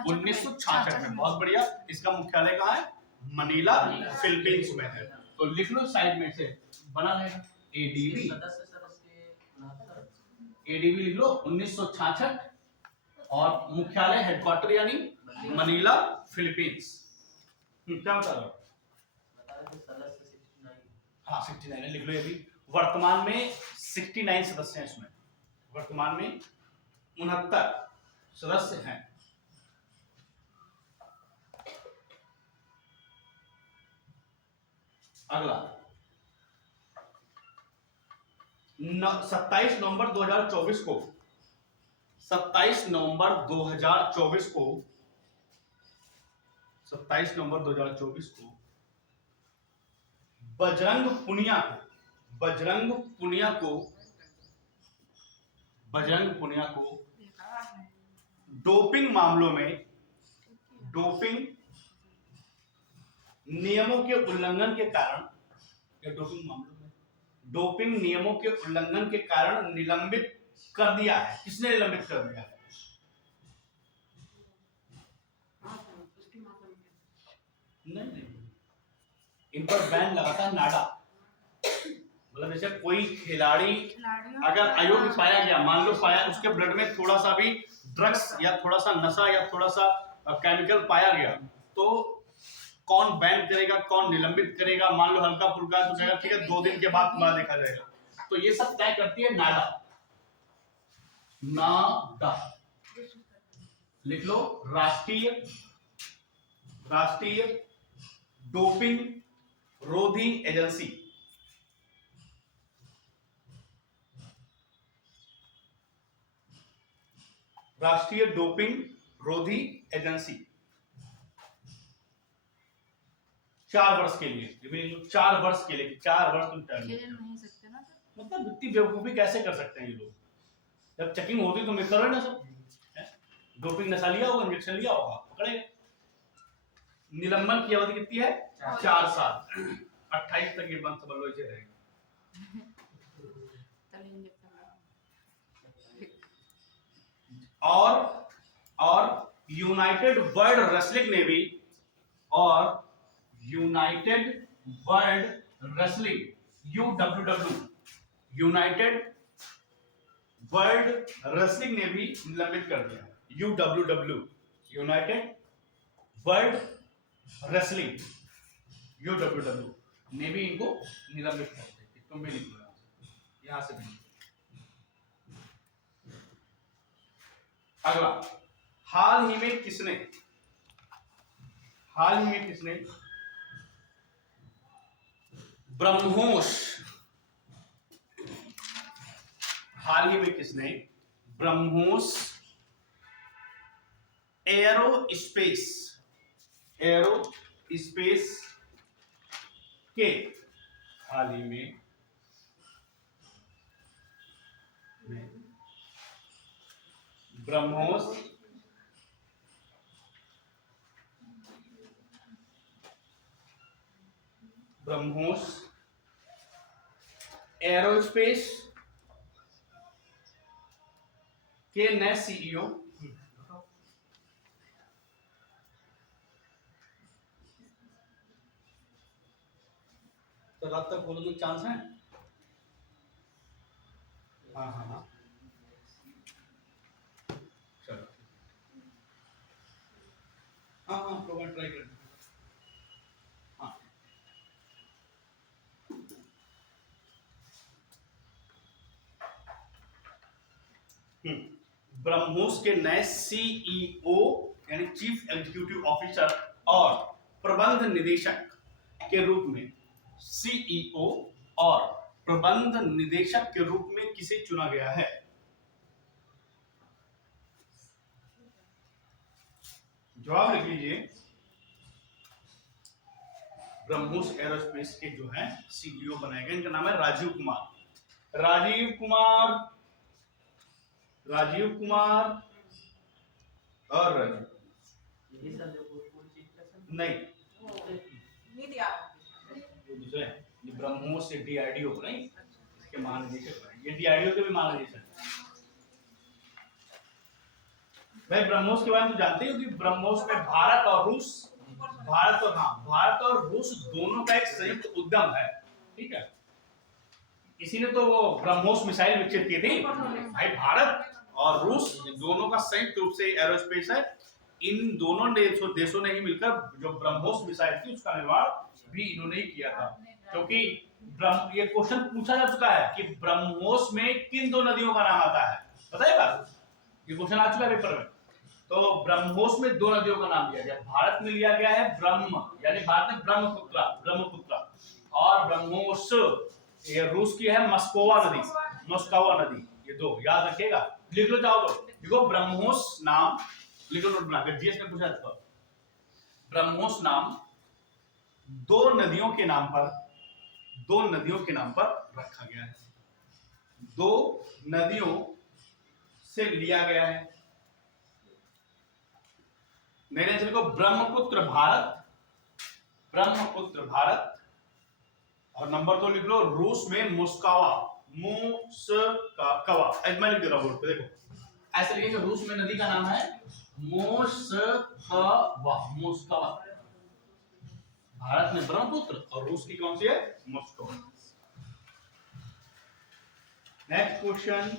1966 में। बहुत बढ़िया। इसका मुख्यालय कहाँ है? मनीला, फिलीपींस में है। तो लिख लो साइड में से, बना रहेगा एडीबी। एडीबी लिख लो 1966 और मुख्यालय हेडक्वार्टर यानी मनीला, फिलीपींस। क्या बता रहा हूँ? हाँ 69 है, लिख लो ये भी। वर्तमान में 69 सदस्य हैं इसमें। वर्तमान में 69 सदस्य हैं। अगला 27 नवंबर 2024 को 27 नवंबर 2024 को 27 नवंबर 2024 को बजरंग पुनिया को डोपिंग मामलों में डोपिंग नियमों के उल्लंघन के कारण डोपिंग नियमों के उल्लंघन के कारण निलंबित कर दिया है। किसने निलंबित कर दिया है? नहीं, इन पर बैन लगाता है नाडा। मतलब जैसे कोई खिलाड़ी अगर अयोग्य पाया गया, मान लो पाया उसके ब्लड में थोड़ा सा भी ड्रग्स या थोड़ा सा नशा या थोड़ा सा केमिकल पाया गया, तो कौन बैन करेगा, कौन निलंबित करेगा? मान लो हल्का फुल्का तो कहेगा ठीक है 2 दिन के बाद तुम्हारा देखा जाएगा। तो ये सब तय करती है नाडा। लिख लो राष्ट्रीय डोपिंग रोधी एजेंसी। राष्ट्रीय डोपिंग रोधी एजेंसी 4 वर्ष के लिए। 4 वर्ष के लिए, 4 वर्ष तुम टाइम नहीं सकते ना। मतलब इतनी बेवकूफी कैसे कर सकते हैं ये लोग? जब चेकिंग होती तो मिल करो ना सब। डोपिंग नशा लिया होगा, इंजेक्शन लिया होगा, पकड़ेगा। निलंबन की अवधि कितनी है? 4 साल। 28 तक ये बंद समझ लो इसे रहेगा। और यूनाइटेड वर्ल्ड रेसलिंग ने भी यूनाइटेड वर्ल्ड रेसलिंग ने भी निलंबित कर दिया। UWW United world wrestling UWW ने भी इनको निलंबित कर दिया। तुम भी लिख लो यहां से भी। अगला, हाल ही में किसने ब्रह्मोस एरोस्पेस के हाल ही में ब्रह्मोस एरोस्पेस के नए CEO तो रात तक बोलने का चांस है? हाँ चलो हाँ प्रोग्राम ट्राई कर। ब्रह्मोस के नए CEO यानी चीफ एग्जीक्यूटिव ऑफिसर और प्रबंध निदेशक के रूप में CEO और प्रबंध निदेशक के रूप में किसे चुना गया है? जवाब लिख लीजिए। ब्रह्मोस एरोस्पेस के जो है CEO बनाए गए, इनका नाम है राजीव कुमार और नहीं दूसरे ब्रह्मोस से DRDO नहीं, के महानिदेशक बने। ये DRDO के भी महानिदेशक हैं। भाई ब्रह्मोस के बारे में तो जानते हो कि ब्रह्मोस में भारत और रूस दोनों का एक संयुक्त उद्यम है, ठीक है। इसी ने तो वो ब्रह्मोस मिसाइल विकसित की थी। भाई भारत और रूस दोनों का संयुक्त रूप से एरोस्पेस है। इन दोनों देशों ने ही मिलकर जो ब्रह्मोस मिसाइल थी उसका निर्माण भी इन्होंने ही किया था। क्योंकि ये क्वेश्चन पूछा जा चुका है कि ब्रह्मोस में किन दो नदियों का नाम आता है, पता है बात? ये क्वेश्चन आ चुका है पेपर में। तो ब्रह्मोस में दो नदियों का नाम लिया गया। भारत में लिया गया है ब्रह्म, यानी भारत में ब्रह्मपुत्र, और ब्रह्मोस ये रूस की है मस्कोवा नदी। ये दो याद रखिएगा, लिख लो चाहो तो। देखो ब्रह्मोस नाम लिख लो, बनाकर जीएस में पूछा था। ब्रह्मोस नाम दो नदियों के नाम पर रखा गया है। दो नदियों से लिया गया है। मेरे चल को ब्रह्मपुत्र भारत, और नंबर 2 लिख लो रूस में मोस्कावा। मैं लिख दे रहा हूं बोर्ड पे, देखो ऐसे लिखेंगे। रूस में नदी का नाम है मोस्कावा। भारत में ब्रह्मपुत्र और रूस की कौन सी है? मोस्कावा। नेक्स्ट क्वेश्चन,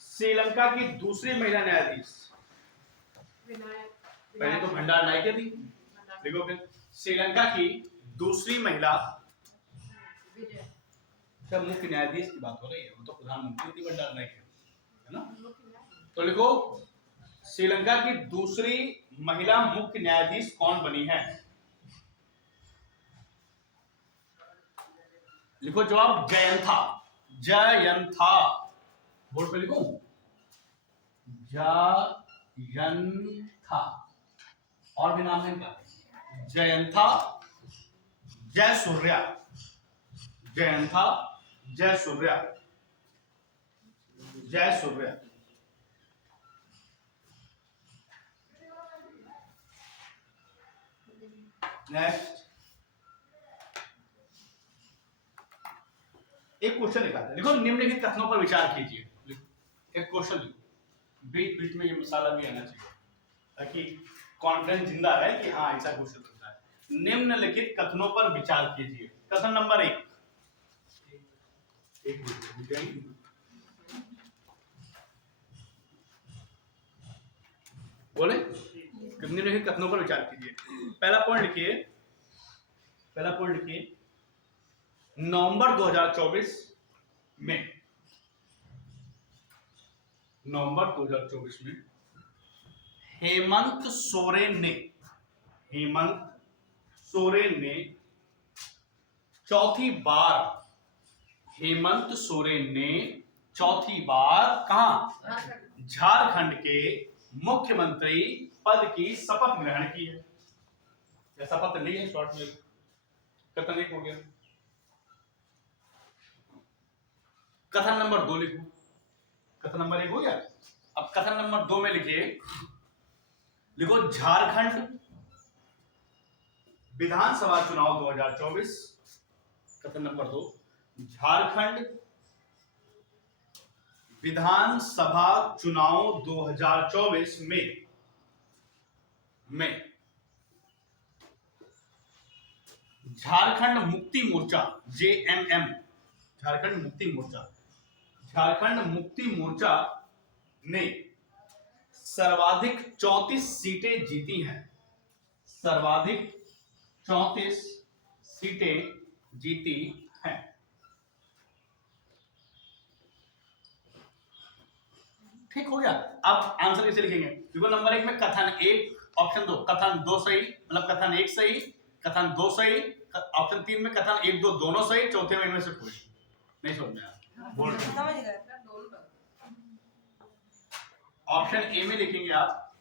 श्रीलंका की दूसरी महिला न्यायाधीश, पहले तो भंडार नायके थी, देखो फिर श्रीलंका की दूसरी महिला, जब मुख्य न्यायाधीश की बात हो रही है, वो तो प्रधानमंत्री थी भंडार नायके, है ना? तो लिखो श्रीलंका की दूसरी महिला मुख्य न्यायाधीश कौन बनी है? लिखो जवाब जयंथा। बोर्ड पे लिखो जयंथा, और भी नाम है इनका, जयंथा जयसूर्या। नेक्स्ट एक क्वेश्चन लिखा था, देखो निम्नलिखित कथनों पर विचार कीजिए। एक क्वेश्चन लिखो, बीच में ये मसाला भी आना चाहिए ताकि कॉन्फिडेंस जिंदा रहे कि हाँ ऐसा क्वेश्चन होता है। निम्नलिखित कथनों पर विचार कीजिए। कथन नंबर 1, बोले निम्नलिखित कथनों पर विचार कीजिए। पहला पॉइंट लिखिए, नवंबर 2024 में हेमंत सोरेन ने चौथी बार कहां? झारखंड के मुख्यमंत्री पद की शपथ ग्रहण की है, या शपथ ली है शॉर्ट में। कथन 1 हो गया। कथन नंबर 2 लिखो। कथन नंबर 1 हो गया। अब कथन नंबर 2 में लिखो झारखंड विधानसभा चुनाव 2024। कथन नंबर 2, झारखंड विधानसभा चुनाव 2024 में झारखंड मुक्ति मोर्चा JMM, झारखंड मुक्ति मोर्चा ने सर्वाधिक 34 सीटें जीती हैं। ठीक हो गया। अब आंसर कैसे लिखेंगे? देखो नंबर 1 में कथन 1 ऑप्शन 2, कथन 2 सही, मतलब कथन 1 सही, कथन 2 सही, ऑप्शन 3 में कथन 1 2 दोनों सही, चौथे में इनमें से कोई नहीं। समझ में आया? समझ गए। ऑप्शन ए में लिखेंगे आप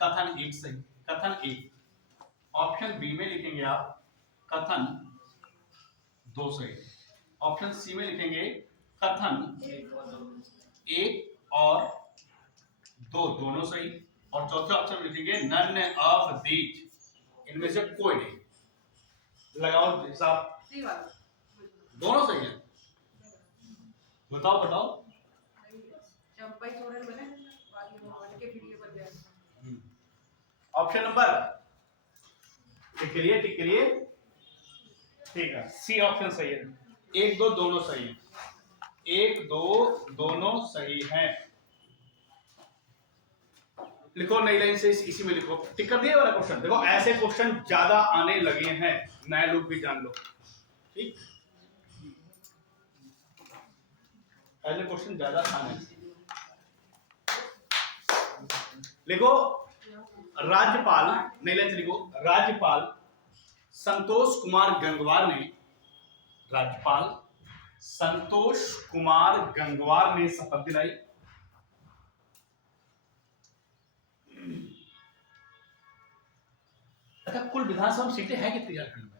कथन 1 सही, कथन 1। ऑप्शन बी में लिखेंगे आप कथन 2 सही। ऑप्शन सी में लिखेंगे कथन 1 और 2 दोनों सही, और चौथे ऑप्शन में लिखेंगे नन ऑफ दीज इनमें से कोई नहीं। लगाओ हिसाब, दोनों सही है। बताओ बताओ। ऑप्शन नंबर टिक करिए। ठीक है, सी ऑप्शन सही है। 1 2 दोनों सही है, 1 2 दोनों सही हैं। लिखो नई लाइन से, इसी में लिखो, टिक कर दिए वाला क्वेश्चन। देखो ऐसे क्वेश्चन ज्यादा आने लगे हैं, नए लोग भी जान लो, ठीक। ऐसे क्वेश्चन ज्यादा आने लिखो। राज्यपाल, नई लाइन से लिखो, राज्यपाल संतोष कुमार गंगवार ने, राज्यपाल संतोष कुमार गंगवार ने शपथ दिलाई। अच्छा, कुल विधानसभा सीटें हैं कितनी झारखंड में?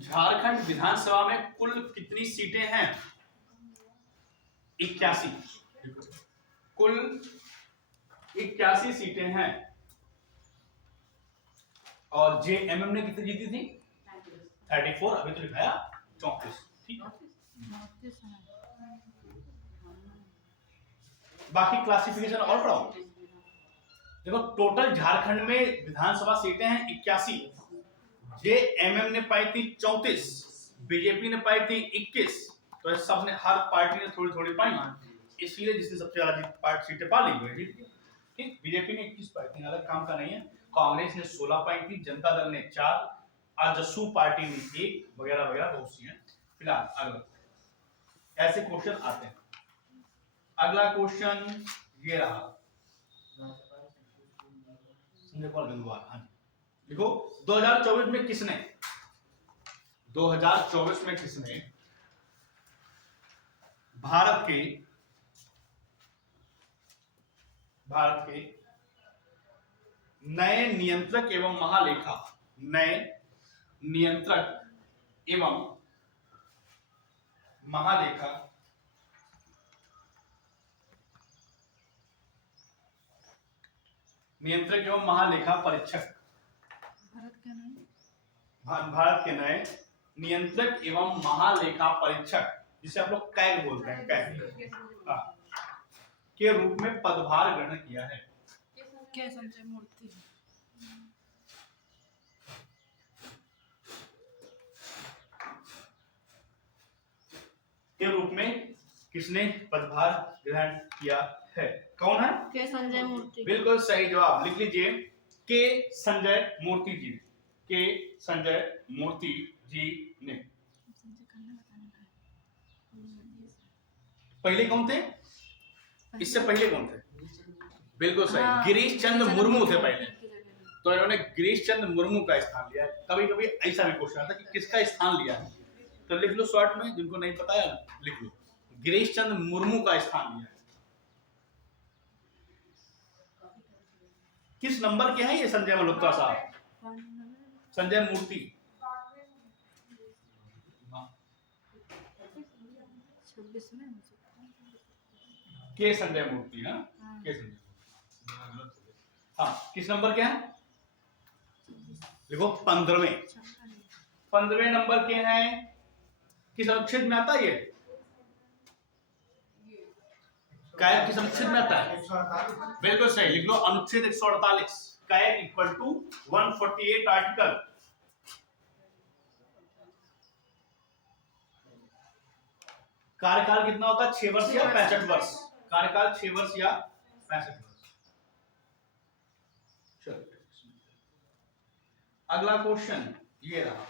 झारखंड विधानसभा में कुल कितनी सीटें हैं? 81। कुल 81 सीटें हैं। और जेएमएम ने कितनी जीती थी? 34। अभी तो लिखाया 34, ठीक है। बाकी क्लासिफिकेशन और पढ़ाओ। देखो टोटल झारखंड में विधानसभा सीटें हैं 81। जेएमएम ने पाई थी 34, बीजेपी ने पाई थी 21। तो सब ने, हर पार्टी ने थोड़ी थोड़ी पाई, इसलिए जिसने सबसे ज्यादा सीटें पा ली हुई है, ठीक। बीजेपी ने 21 पाई थी, अलग काम का नहीं है। कांग्रेस ने 16 पाई थी, जनता दल ने 4, आजसू पार्टी ने 1, वगैरह वगैरह बहुत सी हैं। फिलहाल अगला ऐसे क्वेश्चन आते हैं। अगला क्वेश्चन ये रहा, गंगवार। हाँ देखो 2024 में किसने, 2024 में किसने भारत के नए नियंत्रक एवं महालेखा, नए नियंत्रक एवं महालेखा परीक्षक, भारत के नए नियंत्रक एवं महालेखा परीक्षक, जिसे आप लोग कैग बोलते हैं, कैग, हाँ, के रूप में पदभार ग्रहण किया है। के संजय मूर्ति, के रूप में किसने पदभार ग्रहण किया है? कौन है? के संजय मूर्ति। बिल्कुल सही जवाब, लिख लीजिए, के संजय मूर्ति जी, के संजय मूर्ति जी ने। पहले कौन थे? इससे पहले कौन थे? बिल्कुल सही, गिरीश चंद्र मुर्मू थे पहले। तो इन्होंने गिरीश चंद्र मुर्मू का स्थान लिया है। कभी कभी ऐसा भी क्वेश्चन आता है कि किसका स्थान लिया है, तो लिख लो शॉर्ट में, जिनको नहीं पता है लिख लो, गिरीश चंद्र मुर्मू का स्थान लिया है। किस नंबर के हैं ये संजय मल्होत्रा साहब? संजय मूर्ति, के संजय मूर्ति, हाँ के संजय, हाँ किस नंबर के हैं? देखो 15वें नंबर के हैं। किस अनुच्छेद में आता है ये? कायक किस अनुच्छेद में आता है? बिल्कुल सही, लिख लो अनुच्छेद 148, कायक इक्वल टू 148 आर्टिकल। कार्यकाल कितना होता है? 6 वर्ष या 65 वर्ष? कार्यकाल 6 वर्ष या 65 वर्ष। चलो अगला क्वेश्चन ये रहा,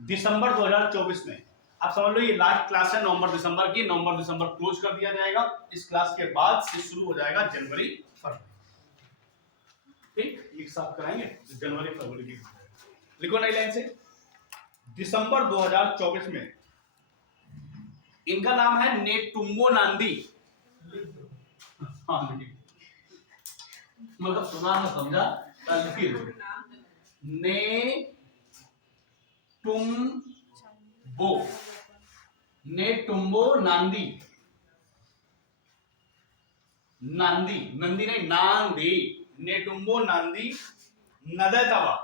दिसंबर 2024 में, आप समझ लो ये लास्ट क्लास है नवंबर दिसंबर की। नवंबर दिसंबर क्लोज कर दिया जाएगा, इस क्लास के बाद से शुरू हो जाएगा जनवरी फरवरी, ठीक, एक साथ कराएंगे जनवरी फरवरी की। लिखो नई लाइन से, दिसंबर 2024 में इनका नाम है नेटुम्बो नांदी। हाँ मतलब सुना ना समझा, ने तुम बो नेटुम्बो नांदी, नांदी, नंदी नहीं नांदी, नेटुम्बो नांदी नदैतवा,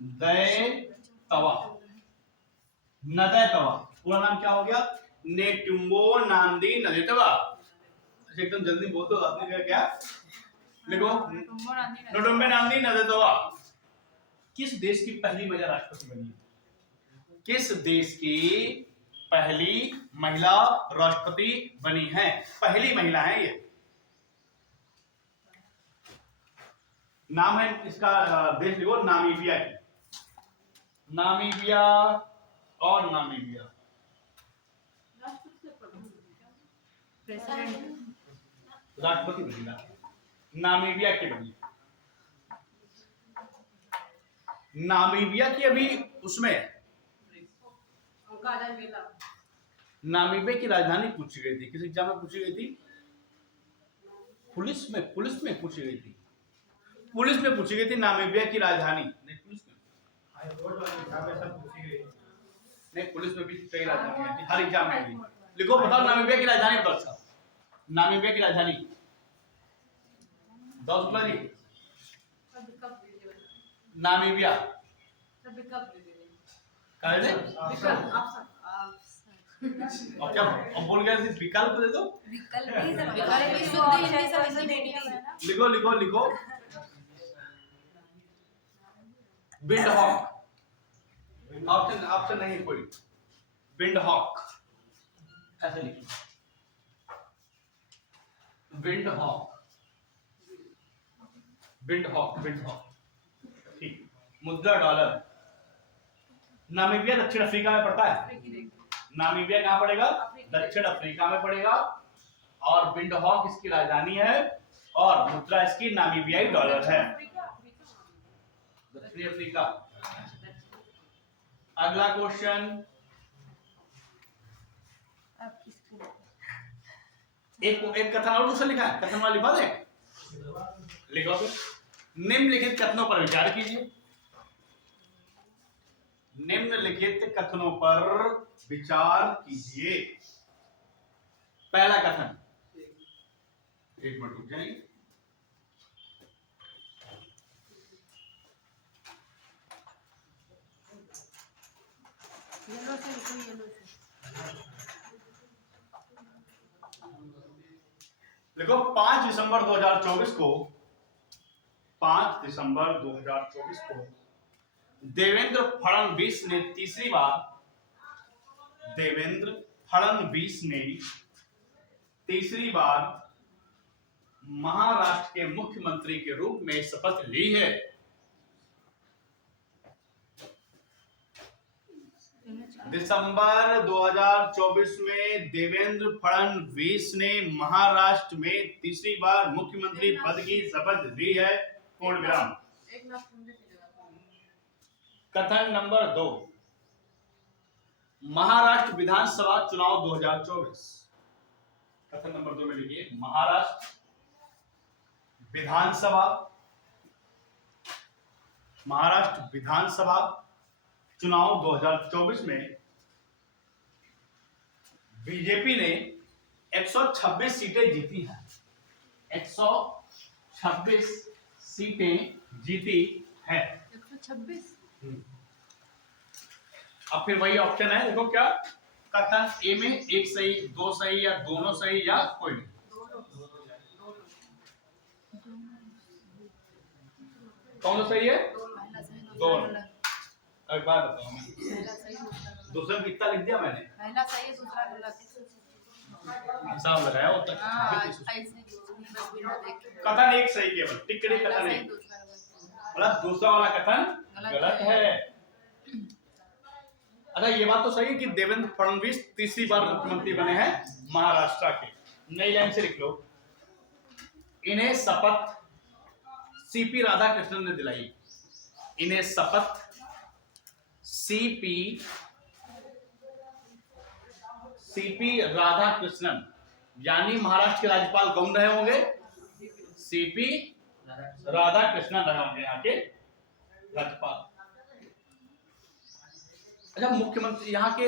नदैतवा, नदैतवा पूरा नाम क्या हो गया? नेटुम्बो नांदी नदैतवा। अच्छा एकदम जल्दी बोल दो, आपने क्या लिखो? नेटुम्बो नांदी नदैतवा किस देश की पहली महिला राष्ट्रपति बनी है? किस देश की पहली महिला राष्ट्रपति बनी है? पहली महिला है ये। नाम है इसका, देश लिखो नामीबिया की, नामीबिया और नामीबिया। राष्ट्रपति बनी नामीबिया की बनी। नामीबिया की अभी उसमें नामीबिया की राजधानी पूछी गई थी, किस एग्जाम में पूछी गई थी? पुलिस में पूछी गई थी, पुलिस में पूछी गई थी नामीबिया की राजधानी। नहीं पुलिस में, नहीं पुलिस में भी कई राजधानी थी, हर एग्जाम में भी। लिखो बताओ नामीबिया की राजधानी बताओ। अच्छा नामीबिया की राजधानी 10 जी। नामीबिया और क्या बोल गए थे? विकल्प दे दो। लिखो लिखो लिखो, विंडहॉक, ऑप्शन नहीं कोई, विंडहॉक ऐसे लिखिए, विंडहॉक, विंडहॉक, विंडहॉक। ठीक, मुद्रा डॉलर। नामीबिया दक्षिण अफ्रीका में पड़ता है। नामीबिया कहाँ पड़ेगा? दक्षिण अफ्रीका में पड़ेगा। और विंडहॉक इसकी राजधानी है और मुद्रा इसकी नामीबियाई डॉलर है। दक्षिण अफ्रीका। अगला क्वेश्चन, एक कथन और दूसरा लिखा है, कथन वाला लिखा दे, लिखो तो। निम्नलिखित कथनों पर विचार कीजिए, निम्नलिखित कथनों पर विचार कीजिए। पहला कथन, एक मिनट रुक जाइए। देखो 5 दिसंबर 2024 को, 5 दिसंबर 2024 को देवेंद्र फडणवीस ने तीसरी बार, देवेंद्र फडणवीस ने तीसरी बार महाराष्ट्र के मुख्यमंत्री के रूप में शपथ ली है। दिसंबर 2024 में देवेंद्र फडणवीस ने महाराष्ट्र में तीसरी बार मुख्यमंत्री पद की शपथ ली है। पूर्ण विराम। कथन नंबर 2, महाराष्ट्र विधानसभा चुनाव 2024। कथन नंबर 2 में लिखिए, महाराष्ट्र विधानसभा चुनाव 2024 में बीजेपी ने 126 सीटें जीती हैं। 126 सीटें जीती हैं। 126। अब फिर वही ऑप्शन है, देखो क्या कथन ए में एक सही, दो सही या दोनों सही या कोई नहीं। कौन सा सही है? दोनों। एक बात बताओ, दूसरा कितना लिख दिया मैंने? पहला सही है, दूसरा गलत। हिसाब लगाया होता है। कथन एक सही केवल, टिकड़ी कथन एक, मतलब दूसरा वाला कथन गलत है। अच्छा ये बात तो सही है कि देवेंद्र फडणवीस तीसरी बार मुख्यमंत्री बने हैं महाराष्ट्र के। नई लाइन से लिख लो, इन्हें शपथ सीपी राधाकृष्णन ने दिलाई। इन्हें शपथ सीपी राधाकृष्णन, यानी महाराष्ट्र के राज्यपाल कौन रहे होंगे? सीपी राधाकृष्णन रहे होंगे यहाँ के राज्यपाल। अच्छा मुख्यमंत्री यहाँ के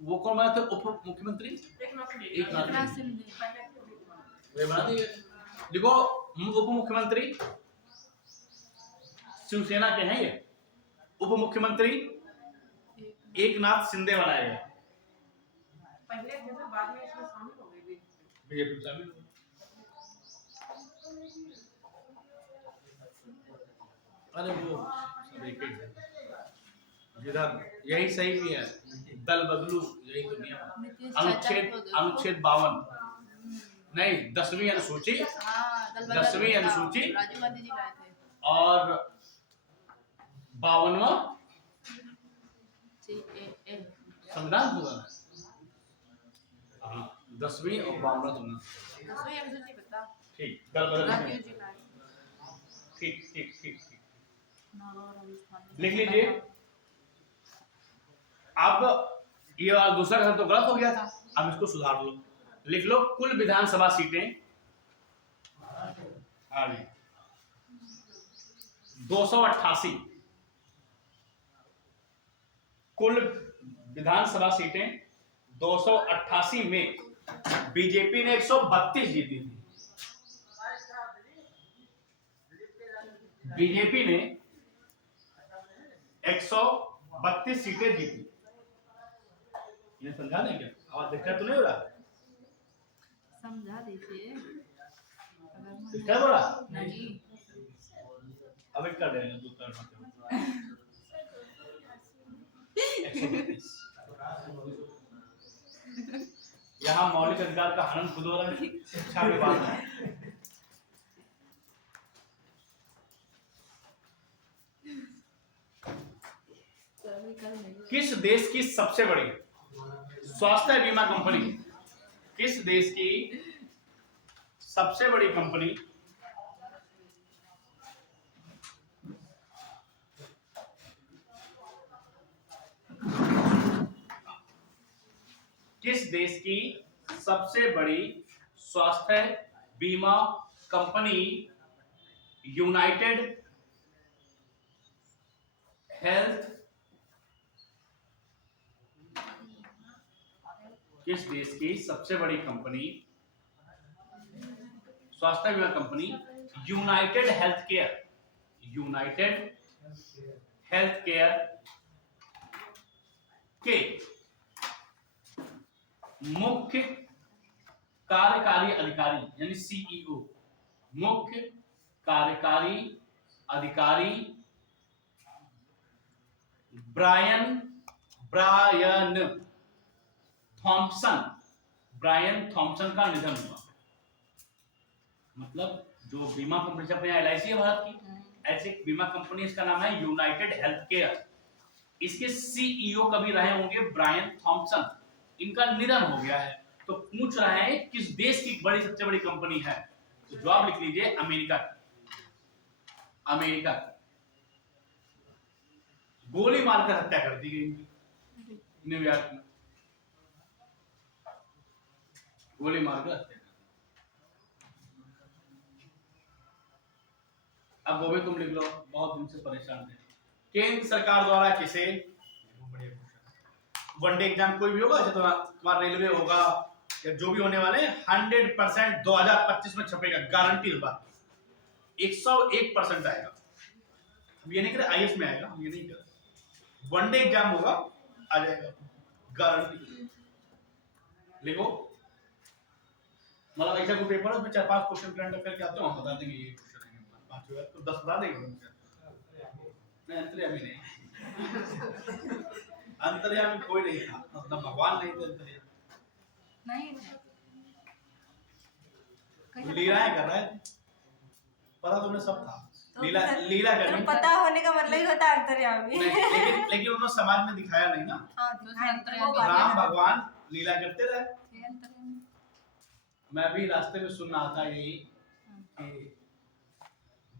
वो कौन बना थे उप मुख्यमंत्री? एक एकनाथ शिंदे। वे बना दिए। देखो उप मुख्यमंत्री शिवसेना के हैं ये, उप मुख्यमंत्री एकनाथ शिंदे बनाए गए। पहले थे ना, बाद में इसमें शामिल हो गए बीजेपी में शामिल हो। अरे वो सब एक ही है। जिधर यही सही भी है, दल बदलू यही तो नियम है। अनुच्छेद 52 नहीं 10वीं अनुसूची, 10वीं अनुसूची राजीव गांधी जी लाए थे। और 52वां संविधान सुधार। हाँ 10वीं और 52वां संविधान। 10वीं अनुसूची बता। ठीक दल बदल राजीव जी लाए। ठीक ठीक ठीक ठीक नागौर राजस्थान में। लिख लीजिए। अब ये वाला दूसरा घर तो गलत हो गया था, अब इसको सुधार दो। लिख लो कुल विधानसभा सीटें आ गई 288। कुल विधानसभा सीटें 288 में बीजेपी ने 132 जीती थी। बीजेपी ने 132 सीटें जीती। ये समझा नहीं क्या? आवाज दिखता तो नहीं हो रहा? समझा दीजिए। दिखता है थोड़ा? नहीं। अब एक कर देंगे दो तरफ। 132। यहाँ मौलिक अधिकार का हनन खुद हो रहा है, शिक्षा विभाग में। किस देश की सबसे बड़ी स्वास्थ्य बीमा कंपनी, किस देश की सबसे बड़ी कंपनी किस देश की सबसे बड़ी स्वास्थ्य बीमा कंपनी यूनाइटेड हेल्थ, किस देश की सबसे बड़ी कंपनी स्वास्थ्य बीमा company United health care, United health care के मुख्य कार्यकारी अधिकारी यानी सीईओ, मुख्य कार्यकारी अधिकारी ब्रायन थॉम्पसन का निधन हुआ। मतलब जो बीमा कंपनी से अपने LIC है भारत की, ऐसी बीमा कंपनी, इसका नाम है यूनाइटेड हेल्थ केयर। इसके सीईओ कभी रहे होंगे ब्रायन थॉम्पसन, इनका निधन हो गया है। तो पूछ रहे हैं किस देश की सबसे बड़ी कंपनी है, तो जवाब लिख लीजिए अमेरिका। अमेरिका गोली मारकर हत्या कर दी गई न्यूयॉर्क में, गोली मारकर हत्या। अब वो भी तुम लिख लो, बहुत दिन से परेशान थे। केंद्र सरकार द्वारा किसे, वनडे एग्जाम कोई भी होगा, तो तुम्हारा रेलवे होगा या जो भी होने वाले 100% 2025 में छपेगा, गारंटी बात, 101% आएगा। हम ये नहीं कह रहे IAS में आएगा, हम ये नहीं कह रहे, वनडे एग्जाम होगा आ जाएगा, गारंटी। लिखो मतलब ऐसा कोई पेपर है उसमें 4-5 क्वेश्चन करंट अफेयर के आते हो, हम बता देंगे ये क्वेश्चन है, 5 तो 10 बता देंगे। नहीं अंतर्यामी नहीं, अंतर्यामी कोई नहीं था, मतलब भगवान नहीं थे अंतर्यामी, नहीं लीलाएं कर रहे थे, पता तुम्हें सब था। लीला करनी पता होने का मतलब ही होता है अंतर्यामी। लेकिन उन्होंने समाज में दिखाया नहीं ना। राम भगवान लीला करते रहे। मैं भी रास्ते में सुन रहा था यही कि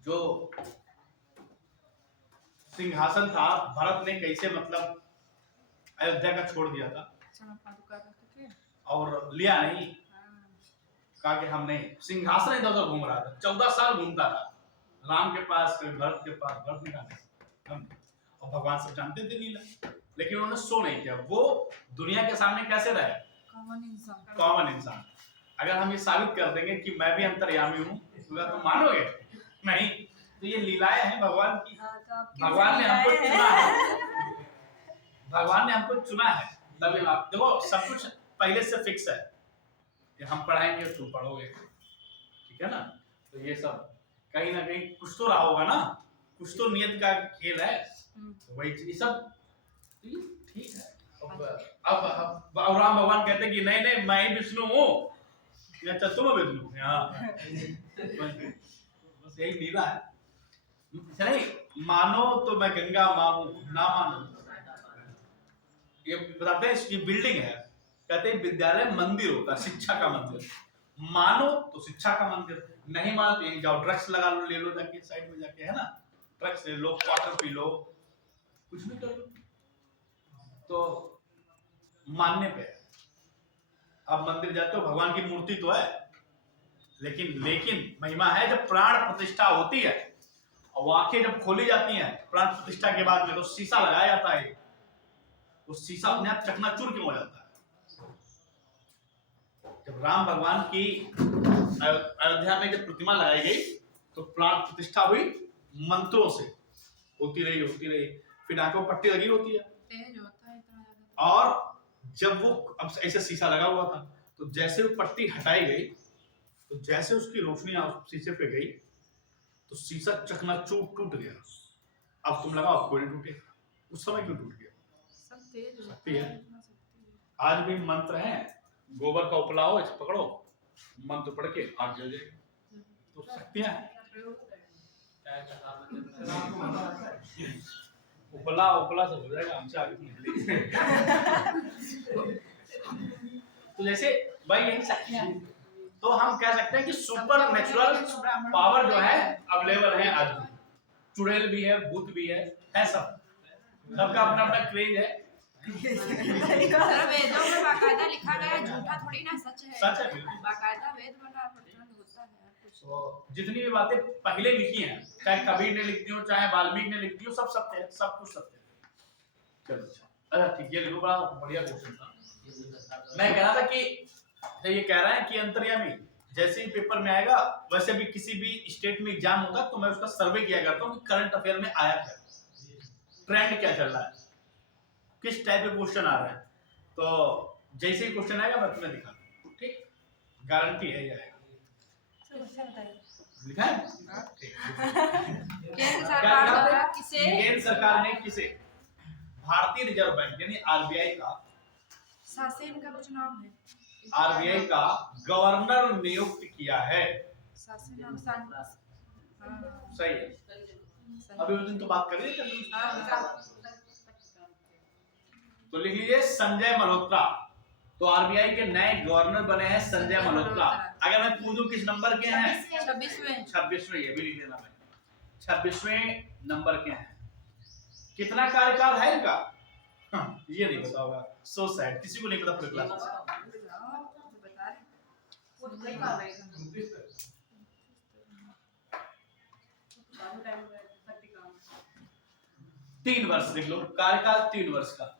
जो सिंहासन था भरत ने कैसे मतलब अयोध्या का छोड़ दिया था और लिया नहीं, कहा कि हम नहीं, सिंहासन इधर उधर घूम रहा था, 14 साल घूमता था, राम के पास, भरत के पास, भरत ने कहा और भगवान सब जानते थे लीला, लेकिन उन्होंने शो नहीं किया। वो दुनिया के सामने कैसे रहे? कॉमन इंसान। अगर हम ये साबित कर देंगे कि मैं भी अंतर्यामी हूँ तो मानोगे नहीं? तो ये लीलाएं हैं भगवान की। भगवान ने हमको चुना है, भगवान ने हमको चुना है। तभी आप देखो, सब कुछ पहले से फिक्स है कि हम पढ़ाएंगे तुम पढ़ोगे, ठीक है ना? तो ये सब कहीं ना कहीं कुछ तो रहा होगा ना, कुछ तो नियत का खेल है, वही चीज सब ठीक है। अब राम भगवान कहते हैं कि नहीं नहीं मैं ही विष्णु हूँ, अच्छा तुम विष्णु? हाँ बस यही लीला है। नहीं मानो तो मैं गंगा माँ हूँ, ना मानो। ये बताते हैं इसकी बिल्डिंग है, कहते हैं विद्यालय मंदिर होता है, शिक्षा का मंदिर। मानो तो शिक्षा का मंदिर, नहीं मानो तो यहीं जाओ, ड्रग्स लगा लो, ले लो जाके साइड में जाके, है ना? ड्रग्स ले लो, वाटर पी लो, कुछ भी कर लो, तो मानने पे है। अब मंदिर जाते हो, भगवान की मूर्ति तो है, लेकिन महिमा है जब प्राण प्रतिष्ठा होती है और आंखें जब खोली जाती हैं प्राण प्रतिष्ठा के बाद में, तो शीशा लगाया जाता है, वो शीशा अपने आप चकनाचूर क्यों हो जाता है? जब राम भगवान की अयोध्या में जब प्रतिमा लगाई गई तो प्राण प्रतिष्ठा हुई, मंत्रों से होती रही, फिर आंखों पर पट्टी लगी होती है, तेज होता है इतना ज्यादा। और जब वो अब ऐसे शीशा लगा हुआ था, तो जैसे वो पट्टी हटाई गई, तो जैसे उसकी रोशनी शीशे पे गई तो शीशा चकनाचूर टूट गया। अब तुम लगाओ, आपको नहीं टूटेगा, उस समय क्यों टूट गया? सब तेज शक्ति है। आज भी मंत्र है, गोबर का उपलाओ, इसे पकड़ो, मंत्र पढ़ के आग जल जाएगी, तो शक्तियां हैं। उपला से हो जाएगा, हमसे आगे निकलेगी। तो जैसे भाई यही शक्तियां हैं, तो हम कह सकते हैं कि सुपर नेचुरल पावर जो है अवेलेबल है आज भी। चुड़ैल भी है, भूत भी है सबका अपना अपना क्रेज है। सर वेदों में बाकायदा लिखा गया है, झूठा थोड़ी ना, सच है। सच है बिल्कुल। बाकायदा वेद बना होता है कुछ। तो जितनी भी बातें पहले लिखी हैं, चाहे कबीर ने लिख दी हो, चाहे वाल्मीकि ने लिख दी हो, सब सत्य है, सब कुछ सत्य है। चलो अच्छा ठीक, ये लिखो, बड़ा बढ़िया क्वेश्चन था। मैं कह रहा था कि ये कह रहा है कि अंतर्यामी जैसे ही पेपर में आएगा, वैसे भी किसी भी स्टेट में एग्जाम होगा तो मैं उसका सर्वे किया करता हूँ कि करंट अफेयर में आया क्या, ट्रेंड क्या चल रहा है, किस टाइप के क्वेश्चन आ रहे हैं। तो जैसे ही क्वेश्चन आएगा मैं तुम्हें दिखा दूँ, ठीक, गारंटी है ये आएगा। लिखा है? केंद्र सरकार ने किसे? भारतीय रिजर्व बैंक यानी आरबीआई का, शासन का कुछ नाम है, आरबीआई का गवर्नर नियुक्त किया है। शासन सही है, अभी उस दिन तो बात कर रही थे। तो लिख लीजिए संजय मल्होत्रा। तो आरबीआई के नए गवर्नर बने हैं संजय मल्होत्रा। अगर मैं पूछूं किस नंबर के हैं? 26वें। ये भी लिख लेना भाई, 26वें नंबर के हैं। कितना कार्यकाल है इनका? ये नहीं पता होगा, सो सैड, किसी को नहीं पता पूरे क्लास में। 3 वर्ष लिख लो, कार्यकाल 3 वर्ष का।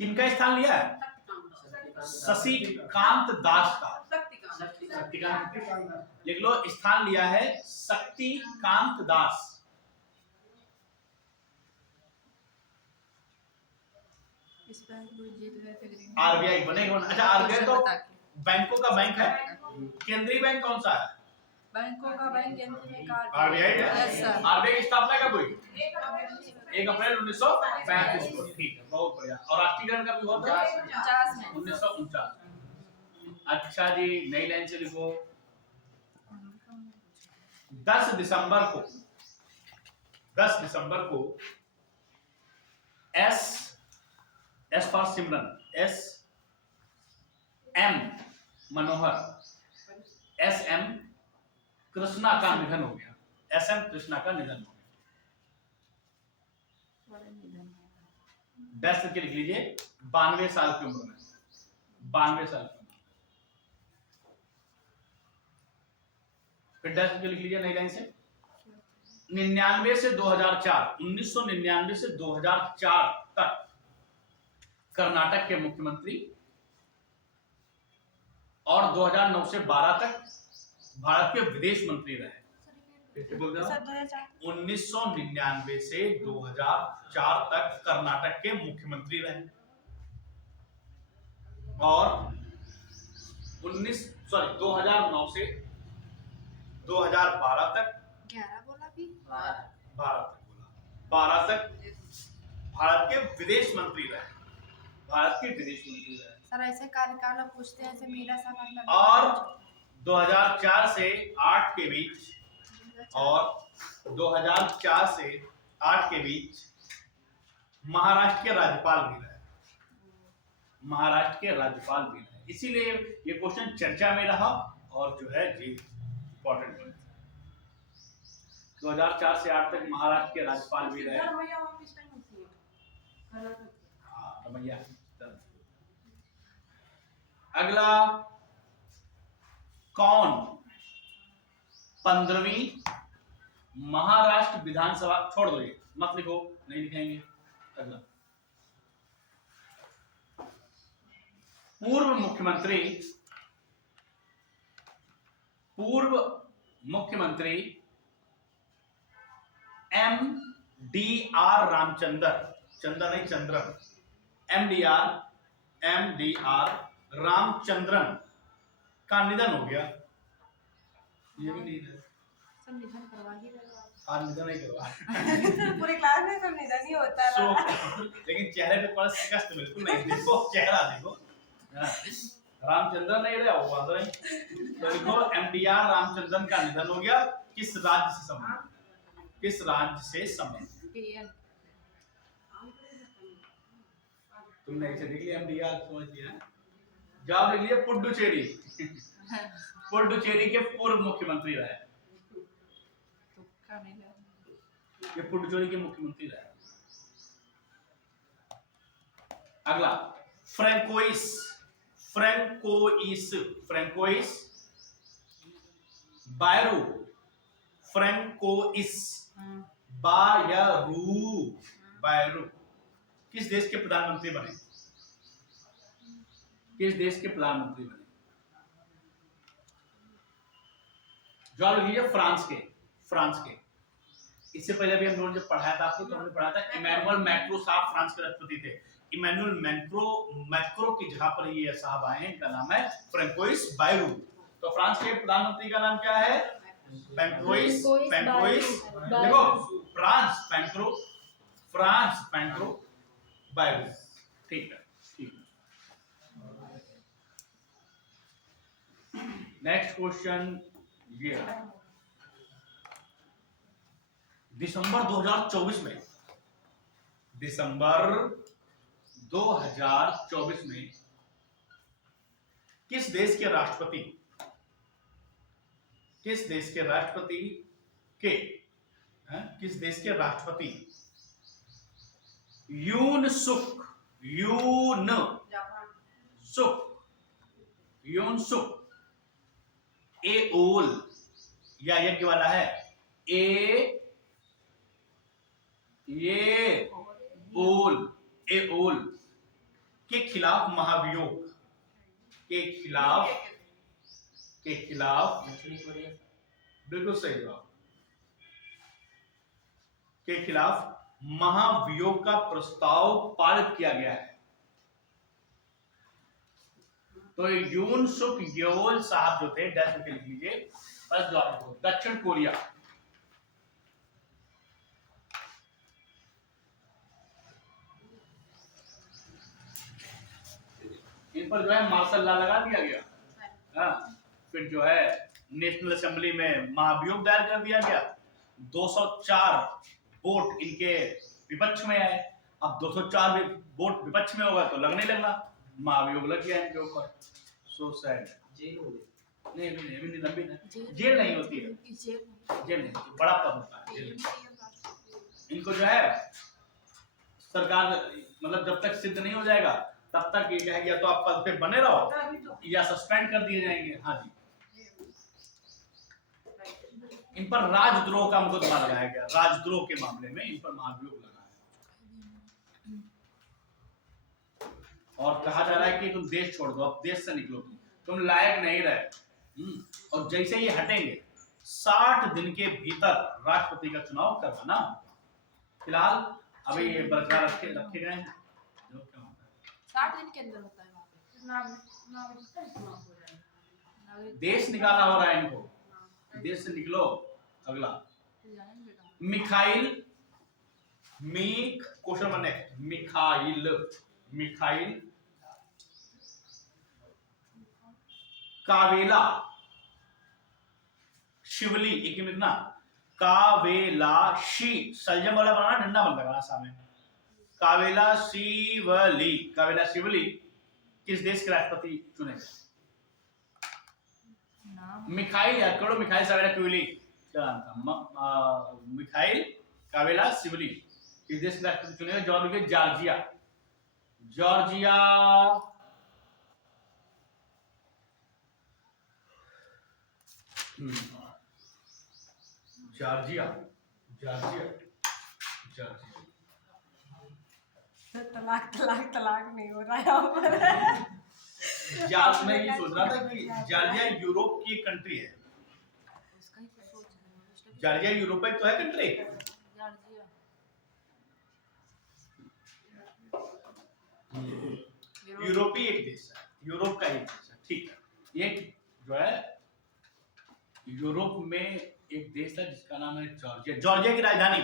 किनका स्थान लिया है? शशिकांत दास का। शक्तिकांत लिख लो, स्थान लिया है शक्तिकांत दास। आरबीआई बनेगा। अच्छा, आरबीआई तो बैंकों का बैंक है, केंद्रीय बैंक कौन सा है? बैंकों का बैंक केंद्रीय का आरबीआई है। आरबीआई की स्थापना कब हुई? 1 अप्रैल 1935 को। ठीक है, बहुत बढ़िया। और राष्ट्रीयकरण कब हुआ था? 1949। अच्छा जी, नई लाइन से लिखो। 10 दिसंबर को S for Simran, M Manohar, M Krishna का निधन हो गया। एम कृष्णा का निधन हो गया। 10 करके लिख लीजिए, 92 साल की उम्र में। 92 साल की उम्र। फिर 10 करके लिख लीजिए नई लाइन से, 1999 से 2004, 1999 से 2004 तक कर्नाटक के मुख्यमंत्री और 2009 से 12 तक भारत के विदेश मंत्री रहे। बोल रहा सर 2004 1999 से 2004 तक कर्नाटक के मुख्यमंत्री रहे और 2009 से 2012 तक 11 बोला भी 12 तक भारत के विदेश मंत्री रहे, भारत के विदेश मंत्री रहे। सर ऐसे कार्यकाल अब पूछते हैं, ऐसे मेरा सवाल में और 2004 से 8 के बीच और 2004 से 8 के बीच महाराष्ट्र के राज्यपाल भी रहे, महाराष्ट्र के राज्यपाल भी रहे। इसीलिए ये क्वेश्चन चर्चा में रहा और जो है जी इंपॉर्टेंट है। 2004 से 8 तक महाराष्ट्र के राज्यपाल भी रहे। हाँ, रमैया। अगला, कौन 15वीं महाराष्ट्र विधानसभा, छोड़ दो ये मत लिखो, नहीं लिखेंगे। अगला, पूर्व मुख्यमंत्री MDR रामचंद्रन का निधन हो गया। ये भी नहीं है, सब निधन करवा ही रहे हो। आज निधन नहीं करवा पूरी क्लास में सब निधन ही होता है। लेकिन चेहरे पे पर शिकस्त बिल्कुल नहीं, देखो चेहरा देखो। रामचंद्रन नहीं रहा वो बात नहीं, तो देखो MDR रामचंद्रन का निधन हो गया। किस राज्य से संबंधित, किस राज्य से संबंधित? PN तुमने ऐसे देख लिया MDR, समझ लिया, जवाब लिख लिया पुडुचेरी। पुडुचेरी के पूर्व मुख्यमंत्री रहे, तुक्का नहीं लगा। ये पुडुचेरी के मुख्यमंत्री रहे। अगला, फ्रैंकोइस बायरू, बायरू किस देश के प्रधानमंत्री बने? किस देश के प्रधानमंत्री बने? जवाब लीजिए फ्रांस के। इससे पहले भी हम लोगों ने जब पढ़ाया था आपको, तो हमने पढ़ा था इमैनुअल मैक्रो साहब फ्रांस के राष्ट्रपति थे। इमैनुअल मैक्रो की जगह पर ये साहब आए हैं, इनका नाम है फ्रैंकोइस बायरू। तो फ्रांस के प्रधानमंत्री का नाम क्या है? फ्रैंकोइस देखो, फ्रांस पैंक्रो बायरू। ठीक है। नेक्स्ट क्वेश्चन ये है, दिसंबर 2024 में किस देश के राष्ट्रपति यून सुक एओल या यज्ञ वाला है एओल के खिलाफ महाभियोग के खिलाफ बिल्कुल सही जवाब, के खिलाफ महाभियोग का प्रस्ताव पारित किया गया है। तो यून सुक येओल साहब जो थे, डैश लिख लीजिए, बस जवाब दक्षिण कोरिया। इन पर जो है मार्शल लॉ लगा दिया गया। हाँ, फिर जो है नेशनल असेंबली में महाभियोग दायर कर दिया गया। 204 वोट इनके विपक्ष में है। अब 204 वोट विपक्ष में होगा तो लगने लगना, महाभियोग लग गया इनके ऊपर। So sad. जेल हो गई? नहीं, अभी नहीं लंबी है, जेल नहीं होती है, जेल नहीं, बड़ा पद होता है जेल। इनको जो है सरकार मतलब जब तक सिद्ध नहीं हो जाएगा तब तक ये कहेगी या तो आप पद पे बने रहो या सस्पेंड कर दिए जाएंगे। हाँ जी, इन पर राजद्रोह का मुकदमा लगाया गया, राजद्रोह के मामले में इन पर महाभियोग लगा है और कहा जा रहा है कि तुम देश छोड़ दो, अब देश से निकलो, तुम लायक नहीं रहे। और जैसे ही हटेंगे 60 दिन के भीतर राष्ट्रपति का चुनाव करवाना। फिलहाल अभी ये बरकरार रखे गए हैं। जो क्या होता है 60 दिन के अंदर होता है वहाँ पे। देश निकाला हो रहा है इनको, देश से निकलो। अगला Mikhail, question number next, Mikhail कावेला शिवली, एक ही मिनट ना, कावेलाशी, संयम वाला बनाना, डंडा मत लगाना सामने। कावेला शिवली किस देश के राष्ट्रपति चुने गए? मिखाइल याद करो, मिखाइल सावेलाशिवली क्या नाम था? मिखाइल कावेलाशिवली किस देश के राष्ट्रपति चुने गए? जवाब लिखिए Georgia. Georgia Georgia Georgia Georgia तलाक नहीं हो रहा है यहाँ पर। मैं ये सोच रहा था कि जॉर्जिया यूरोप की एक कंट्री है। जॉर्जिया यूरोप में तो है कंट्री। यूरोपीय एक देश है, यूरोप का एक देश है, ठीक है। ये जो है यूरोप में एक देश है जिसका नाम है जॉर्जिया। जॉर्जिया की राजधानी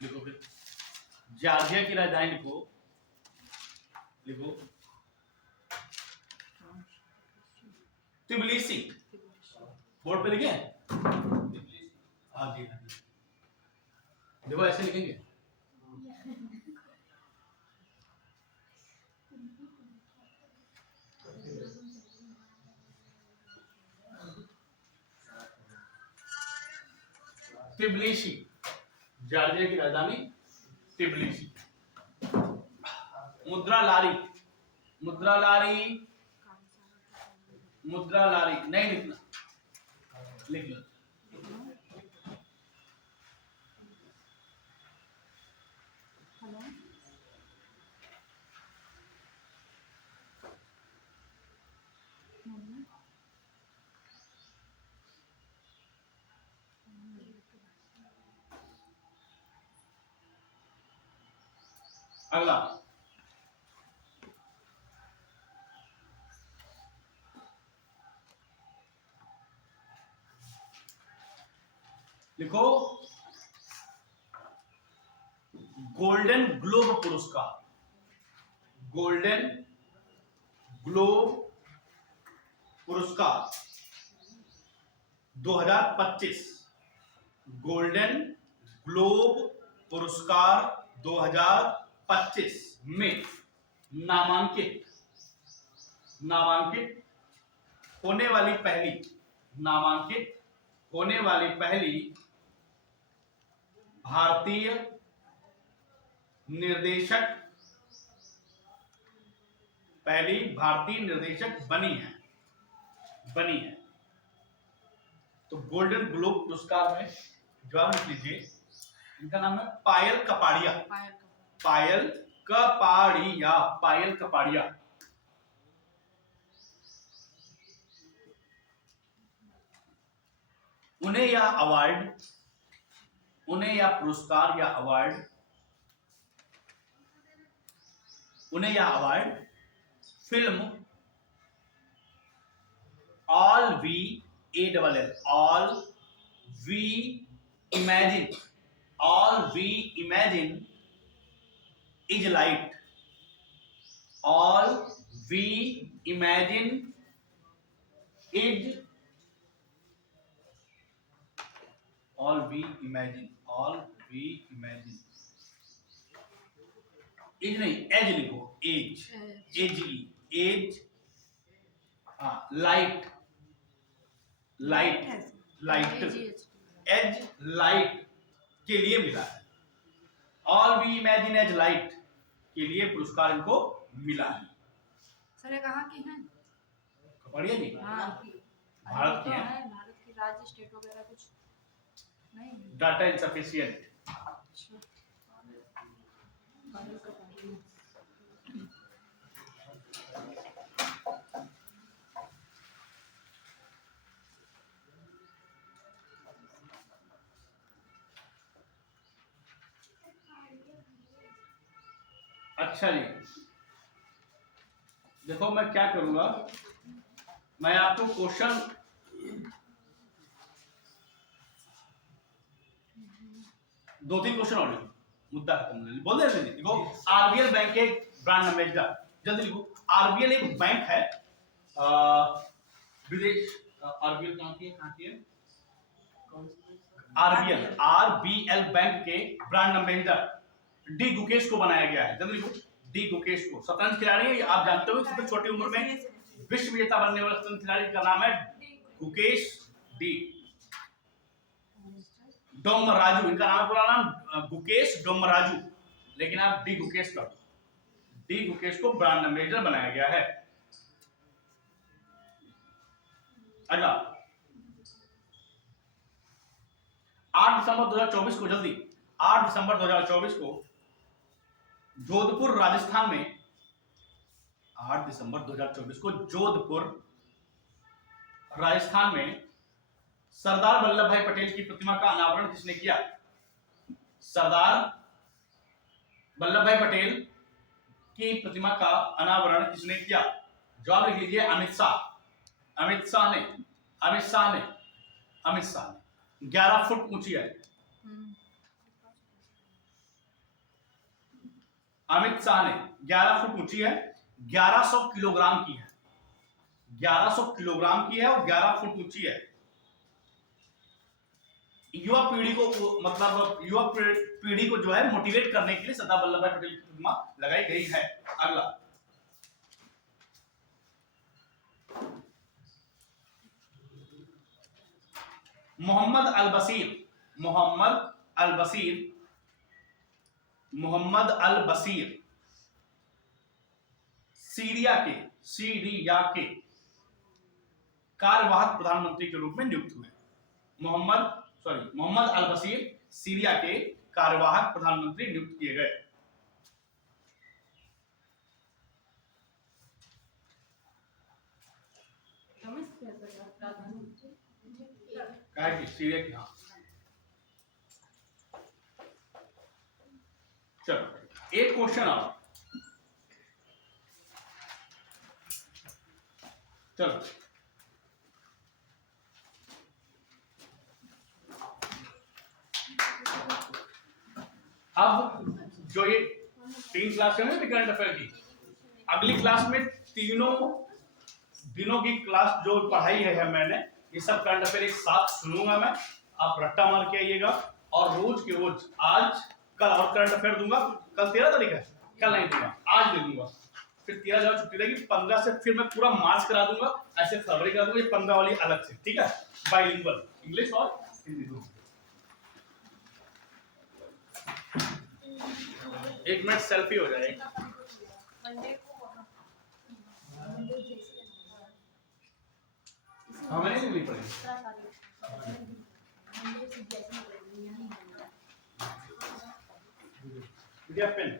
लिखो, फिर जॉर्जिया की राजधानी लिखो तिबिलिसी। बोर्ड पे लिखे हाँ जी, देखो ऐसे लिखेंगे। तिबिलिसी, जॉर्जिया की राजधानी तिबिलिसी। मुद्रा लारी नहीं लिखना, लिख लो। अगला लिखो गोल्डन ग्लोब पुरस्कार। गोल्डन ग्लोब पुरस्कार 2025। गोल्डन ग्लोब पुरस्कार 2025 में नामांकित होने वाली पहली भारतीय निर्देशक बनी है। तो गोल्डन ग्लोब पुरस्कार में जवाब लिख लीजिए। इनका नाम है पायल कपाड़िया। उन्हें यह पुरस्कार या award film all we imagine is light is नहीं, एज लिखो, एज लाइट के लिए मिला है। All we imagine as light के लिए पुरस्कार इनको मिला है। सर ये कहाँ की हैं? कपाड़िया जी हाँ, भारत की हैं। भारत की राज्य स्टेट वगैरह कुछ नहीं? Data insufficient. अच्छा, भारत का पार्टी। अच्छा जी, देखो मैं क्या करूंगा, मैं आपको क्वेश्चन दो तीन क्वेश्चन और लिखो, मुद्दा खत्म बोल दे। देखो आरबीएल बैंक के ब्रांड एम्बेसडर, जल्दी लिखो। आरबीएल एक बैंक है विदेश, आरबीएल कहाँ की है? आरबीएल बैंक के ब्रांड एम्बेसडर डी गुकेश को बनाया गया है। जल्दी लिखो, डी गुकेश को। शतरंज खिलाड़ी है, आप जानते हो, सबसे छोटी उम्र में विश्व विजेता बनने वाले शतरंज खिलाड़ी का नाम है गुकेश डी डोमराजू। इनका नाम पूरा नाम गुकेश डोमराजू, लेकिन आप डी गुकेश कर दो। डी गुकेश को ब्रांड एम्बेसडर बनाया गया है। अगला 8 दिसंबर 2024 को, जल्दी 8 दिसंबर 2024 को जोधपुर राजस्थान में, 8 दिसंबर 2024 को जोधपुर राजस्थान में सरदार वल्लभ भाई पटेल की प्रतिमा का अनावरण किसने किया? सरदार वल्लभ भाई पटेल की प्रतिमा का अनावरण किसने किया? जवाब लिख लीजिए, अमित शाह। अमित शाह ने 11 फुट ऊंची है। अमित शाह ने 11 फुट ऊंची है, 1100 किलोग्राम की है। 1100 किलोग्राम की है और 11 फुट ऊंची है। युवा पीढ़ी को, मतलब युवा पीढ़ी को जो है मोटिवेट करने के लिए सरदार वल्लभ भाई पटेल की प्रतिमा लगाई गई है। अगला मोहम्मद अल बशीर सीरिया के कार्यवाहक प्रधानमंत्री के रूप में नियुक्त हुए। मोहम्मद अल बशीर सीरिया के कार्यवाहक प्रधानमंत्री नियुक्त किए गए। सीरिया की, हाँ। चलो एक क्वेश्चन और, चलो अब जो ये 3 क्लास है ना करंट अफेयर की, अगली क्लास में तीनों दिनों की क्लास जो पढ़ाई है मैंने, ये सब करंट अफेयर एक साथ सुनूंगा मैं। आप रट्टा मार के आइएगा और रोज के रोज, आज कल और करंट अफेयर दूंगा। कल 13 तारीख है, कल नहीं दूंगा, आज दे दूंगा। फिर 13 जगह छुट्टी रहेगी, 15 से फिर मैं पूरा मार्च करा दूंगा, ऐसे फरवरी करा दूंगा। ये 15 वाली अलग से, ठीक है, बाइलिंगुअल, इंग्लिश और हिंदी दूंगा। 1 मिनट सेल्फी हो जाएगी। हमें नहीं लेनी पड़ेगी। पेन